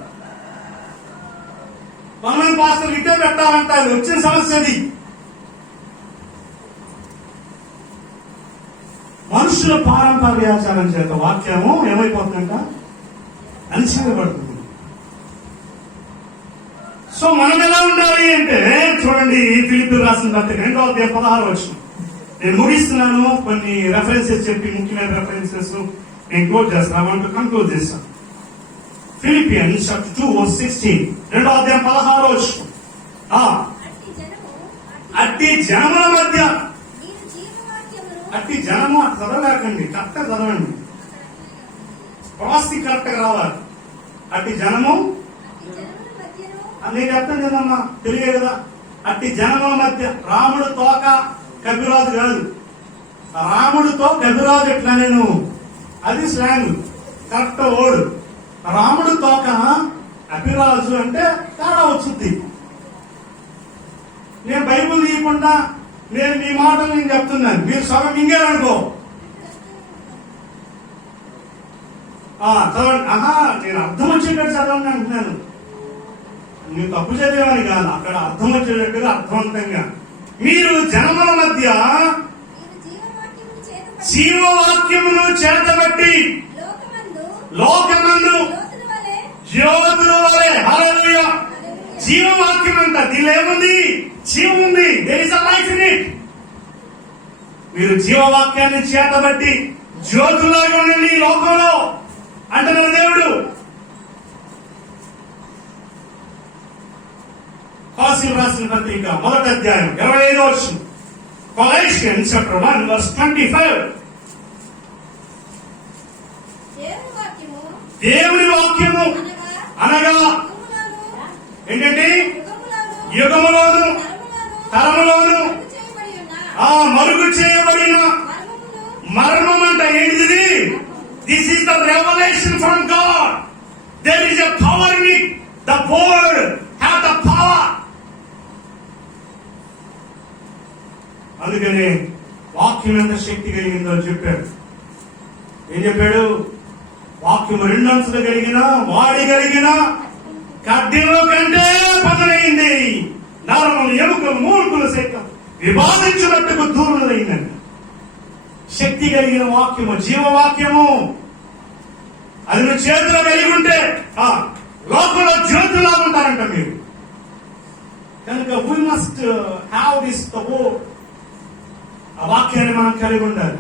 మనల్ని పాస్టర్లు ఇటే పెట్టాలంటారు. వచ్చిన సమస్య అది. మనుషుల పారంపర్యాచారం చేత వాక్యము ఏమైపోతుందంట, అణచివేయబడుతుంది. సో మనం ఎలా ఉండాలి అంటే చూడండి, ఫిలిప్పీయులకు రాసిన పత్రిక 2వ అధ్యాయం 16వ వచనం. నేను ముగిస్తున్నాను, కొన్ని రెఫరెన్సెస్ చెప్పి ముఖ్యమైన రెఫరెన్సెస్ నేను క్లోజ్ చేస్తాను. అంటూ కంక్లూడ్ చేస్తాను. ఫిలిపియన్స్ 2:16, 2వ అధ్యాయం 16వ వచనం. అట్టి జనముల మధ్య, అట్టి జనము చదవలేకండి, కరెక్ట్గా చదవండి, ప్రాస్తి కరెక్ట్గా రావాలి. అట్టి జనము నేను చెప్తాను కదమ్మా, తెలియదు కదా. అట్టి జనముల మధ్య, రాముడు తోక కపిరాజు కాదు, రాముడితో కపిరాజు ఎట్లా, నేను అది స్లాంగ్ కరెక్ట్ ఓడు. రాముడు తోక అభిరాజు అంటే తేడా వచ్చింది. నేను బైబుల్ తీయకుండా నేను మీ మాటలు నేను చెప్తున్నాను, మీరు సగం మింగారనుకో చదవండి. నేను అర్థం వచ్చేటట్టు చదవండి అంటున్నాను. నేను తప్పు చదివాని కాదు, అక్కడ అర్థం వచ్చేటట్టుగా అర్థవంతంగా. మీరు జనముల మధ్య జీవవాక్యమును చేతబట్టి లోకమందు జ్యోతుల వలె, హల్లెలూయా, జీవవాక్యం అంట. దీనిలో ఏముంది? జీవం ఉంది. There is a life in it. మీరు జీవవాక్యాన్ని చేతబట్టి జ్యోతులాగా ఉండండి ఈ లోకంలో అంటున్న దేవుడు. కొలస్సీయులకు రాసిన పత్రిక 1వ అధ్యాయం 25వ వచనం. Colossians chapter 1 verse 25. దేవుని వాక్యము అనగా ఏంటంటే యుగములోను తరములోను మరుగు చేయబడిన మర్మం అంట. ఏంటిది? This is the revolution from God. There is a power in it. The word have the power. అందుకనే వాక్యం ఎంత శక్తి కలిగిందో చెప్పాడు. ఏం చెప్పాడు? వాక్యం రెండంచులు కలిగిన వాడి కలిగిన కడ్డీలో కంటే పదునైంది, నరములు ఎముకలు మూలుకులు సైతం విభాదించినట్టుకు దూరులైందండి. శక్తి కలిగిన వాక్యము, జీవవాక్యము. అది నువ్వు చేతిలో కలిగి ఉంటే లోపల జ్యోతిలా ఉంటారంట మీరు. కనుక we must have this the word. ఆ వాక్యాన్ని మనం కలిగి ఉండాలి.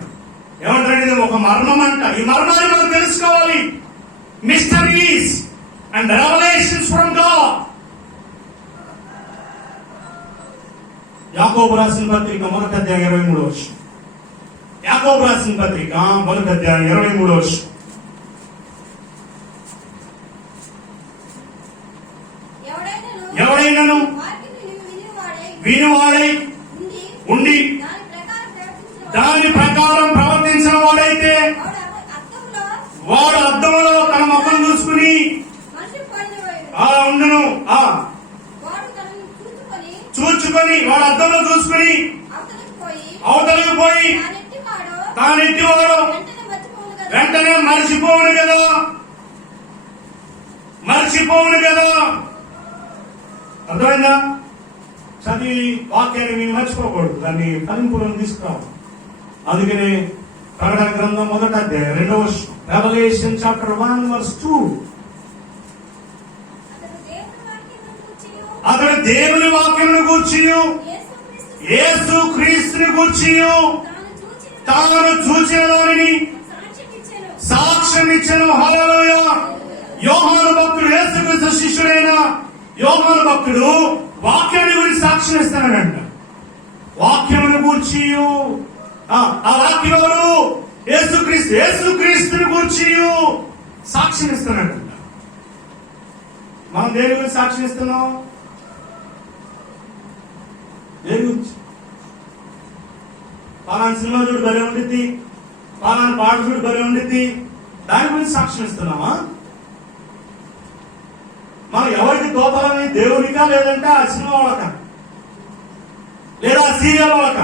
ఏమంటారు? ఒక మర్మం అంట. ఈ మర్మాన్ని మనం తెలుసుకోవాలి. Mysteries and revolutions from God. యాకోబు రాసిన పత్రిక 1:23. యాకోబు రాసిన పత్రిక 1:23. ఎవడైనాను వినివాడై ఉండి దాని ప్రకారం ప్రవర్తించిన వాడైతే వాడు అద్దంలో తన ముఖం చూసుకుని ఉండును. చూచుకొని వాడు అద్దంలో చూసుకుని అవతలికి పోయి తానెట్టివాడు వెంటనే మర్చిపోవును కదా. అర్థమైందా? చదివి వాక్యాన్ని మేము మర్చిపోకూడదు, దాన్ని ఫలింపులను తీసుకురావాలి. అందుకనే ప్రకటన గ్రంథం 1:2. Revelation chapter 1:2. అతడు దేవుని వాక్యమును గూర్చి యేసు క్రీస్తుని గూర్చి తాను చూచిన దానిని సాక్ష్యం ఇచ్చెను. హల్లెలూయా. యోహాను భక్తుడు, యేసుక్రీస్తు శిష్యుడైన యోహాను భక్తుడు వాక్యాన్ని గురించి సాక్ష్యం ఇస్తానంట. వాక్యమును గూర్చి ఆ వాక్యంలో యేసుక్రీస్తుని గూర్చి సాక్ష్యం ఇస్తానంట. మనం దేని గురించి సాక్ష్యం ఇస్తున్నాం? దేని గురించి? పలానా సినిమా చూడు భలే ఉండిద్ది, పలానా పాట చూడు భలే ఉండిద్ది, దాని గురించి సాక్ష్యం ఇస్తున్నామా? మనం ఎవరికి తోతలని, దేవునికా లేదంటే ఆ సినిమా వాళ్ళక లేదా సీరియల్ వాళ్ళక?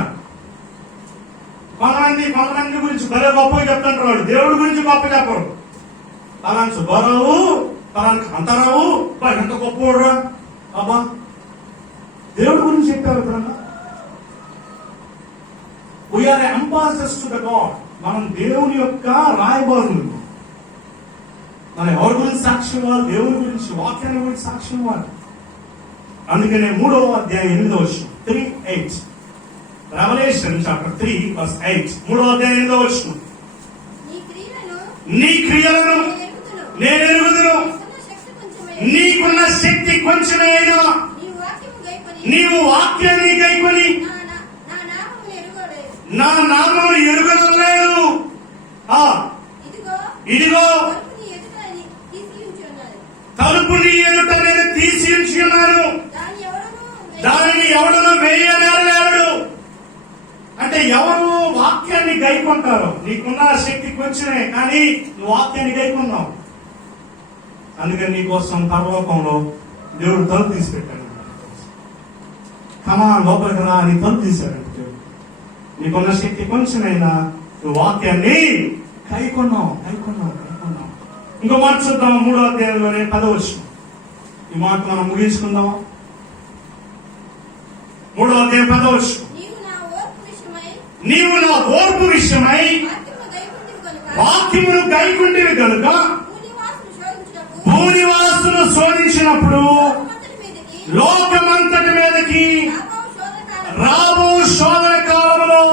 కొంతమంది గురించి భలే గొప్పగా చెప్తుంటారు వాళ్ళు, దేవుడి గురించి గొప్ప చెప్పరు. పలానా సుబ్బారావు, పలానా కాంతారావు ఎంత గొప్పరా అబ్బా, దేవుడి గురించి చెప్పారు ఎప్పుడన్నా? We are ambassadors to the God. మనం దేవుని యొక్క రాయబారులు. మనం ఎవరి గురించి సాక్ష్యం ఇవ్వాలి? దేవుని గురించి, వాక్యాన్ని గురించి సాక్ష్యం ఇవ్వాలి. అందుకనే 3:8. 3:8. Revelation chapter 3:8. 3:8. నీ క్రియలను నేను ఎరుగుదును, నీకున్న శక్తి కొంచెమే అయినా నీవు వాక్యాన్ని గైకొని నా నామమును ఎరుగలేదు. ఇదిగో తలుపు నీ ఎదుట నేను తీసి ఉంచి ఉన్నాను, దానిని ఎవడను వేయలేడు. అంటే ఎవరు వాక్యాన్ని గైకొంటారో? నీకున్న శక్తి కొంచెమే, కానీ నువ్వు వాక్యాన్ని గైకొన్నావు. అందుకని నీకోసం పరలోకంలో దేవుడు తలుపు తీసి పెట్టాడు. కమా లోపలికి రా అని తలుపు తీశాడంటే నీకున్న శక్తి కొంచెమైనా నువ్వు వాక్యాన్ని గైకొన్నావు. ఇంకో మాట చూద్దాం. 3:10. ఈ మాట మనం ముగించుకుందాం. 3:10. నీవు నా ఓర్పు విషయమై వాక్యమును గైకుంటివి కనుక భూనివాసును శోధించినప్పుడు లోకమంతటి మీదకి రాబో శోధన కాలంలో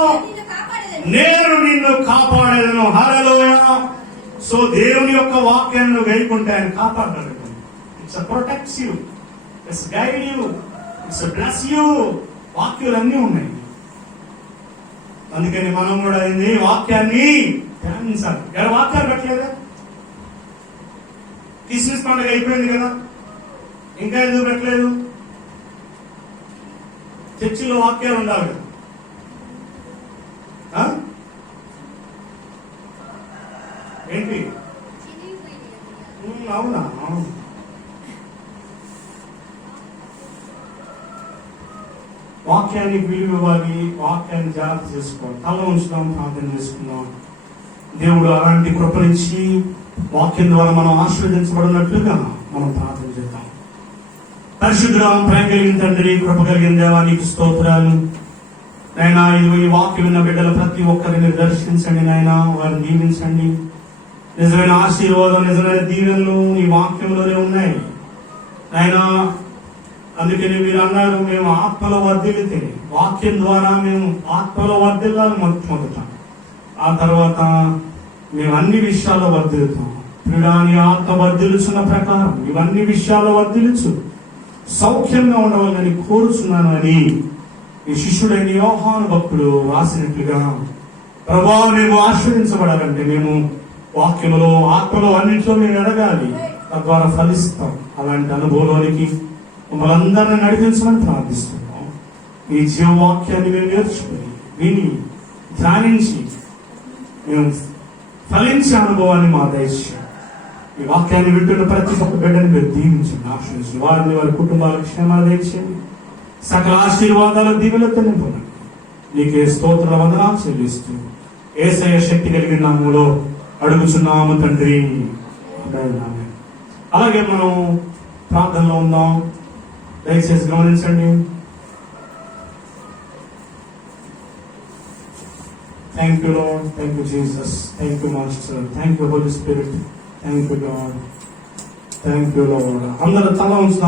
నేను నిన్ను కాపాడేదను. హల్లెలూయా. సో దేవుని యొక్క వాక్యాన్ని గైకుంటే ఆయన కాపాడతాడు. It's protects you, it's guide you, it's bless you. వాక్యాలన్నీ ఉన్నాయి. అందుకని మనం కూడా అయింది వాక్యాన్ని ధ్యానించాలి. ఎవరు వాక్యాలు పెట్టలేదా? క్రిస్మస్ పండుగ అయిపోయింది కదా, ఇంకా ఎందుకు పెట్టలేదు? చర్చిలో వాక్యాలు ఉండాలి కదా. ఏంటి? అవునా? వాక్యం వాక్యానికి విలువ ఇవ్వాలి, వాక్యాన్ని జాగ్రత్త చేసుకోవాలి. తల ఉంచుదాం, ప్రార్థన చేసుకుందాం. దేవుడు అలాంటి కృపనిచ్చి వాక్యం ద్వారా మనం ఆశీర్వదించబడినట్లుగా మనం ప్రార్థన చేద్దాం. పరిశుద్ధుడా, ప్రేమ కలిగిన తండ్రి, కృప కలిగిన దేవా, నీకు స్తోత్రాలు. నాయనా, ఈ వాక్యం విన్న బిడ్డల ప్రతి ఒక్కరిని దర్శించండి నాయనా, వారిని దీవించండి. నిజమైన ఆశీర్వాదం, నిజమైన దీవెనలు ఈ వాక్యంలోనే ఉన్నాయి నాయనా. అందుకని మీరు అన్నారు, మేము ఆత్మలో వర్ధిల్లితే, వాక్యం ద్వారా మేము ఆత్మలో వర్ధిల్లాలి మొదట, ఆ తర్వాత మేము అన్ని విషయాల్లో వర్ధిల్లుతాం. ప్రియుడాని ఆత్మ వర్ధిల్లుచున్న ప్రకారం ఇవన్నీ విషయాల్లో వర్ధిల్లుచు సౌఖ్యంగా ఉండవాలని కోరుచున్నాను అని ఈ శిష్యుడైన యోహాను భక్తుడు రాసినట్లుగా, ప్రభా మేము ఆశ్రయించబడాలంటే మేము వాక్యములో, ఆత్మలో అన్నింటిలో మేము ఎదగాలి, తద్వారా ఫలిస్తాం. అలాంటి అనుభవంలోనికి మమ్మల్ని అందరినీ నడిపించమని ప్రార్థిస్తున్నాం. ఈ జీవవాక్యాన్ని మేము నేర్చుకుని, విని, ధ్యానించి మేము ఫలించే అనుభవాన్ని మా దయచేయండి. ఈ వాక్యాన్ని వింటున్న ప్రతి ఒక్క బిడ్డని మీరు దీవించండి, ఆశ్రయించండి. వారిని, వారి కుటుంబాలకు క్షేమాలు దయచేయండి. సకల ఆశీర్వాదాలు దీవెలతో నింపండి. నీకే స్తోత్ర వందనాలు చెల్లిస్తూ యేసయ్య శక్తి కలిగిన నామములో అడుగుచున్నాము తండ్రి. అలాగే మనం ప్రార్థనలో ఉందాం. దయచేసి గమనించండి. Thank you Lord, thank you Jesus, thank you master, thank you Holy Spirit, thank you Lord, thank you Lord. అందరూ తల ఉంచుదాం.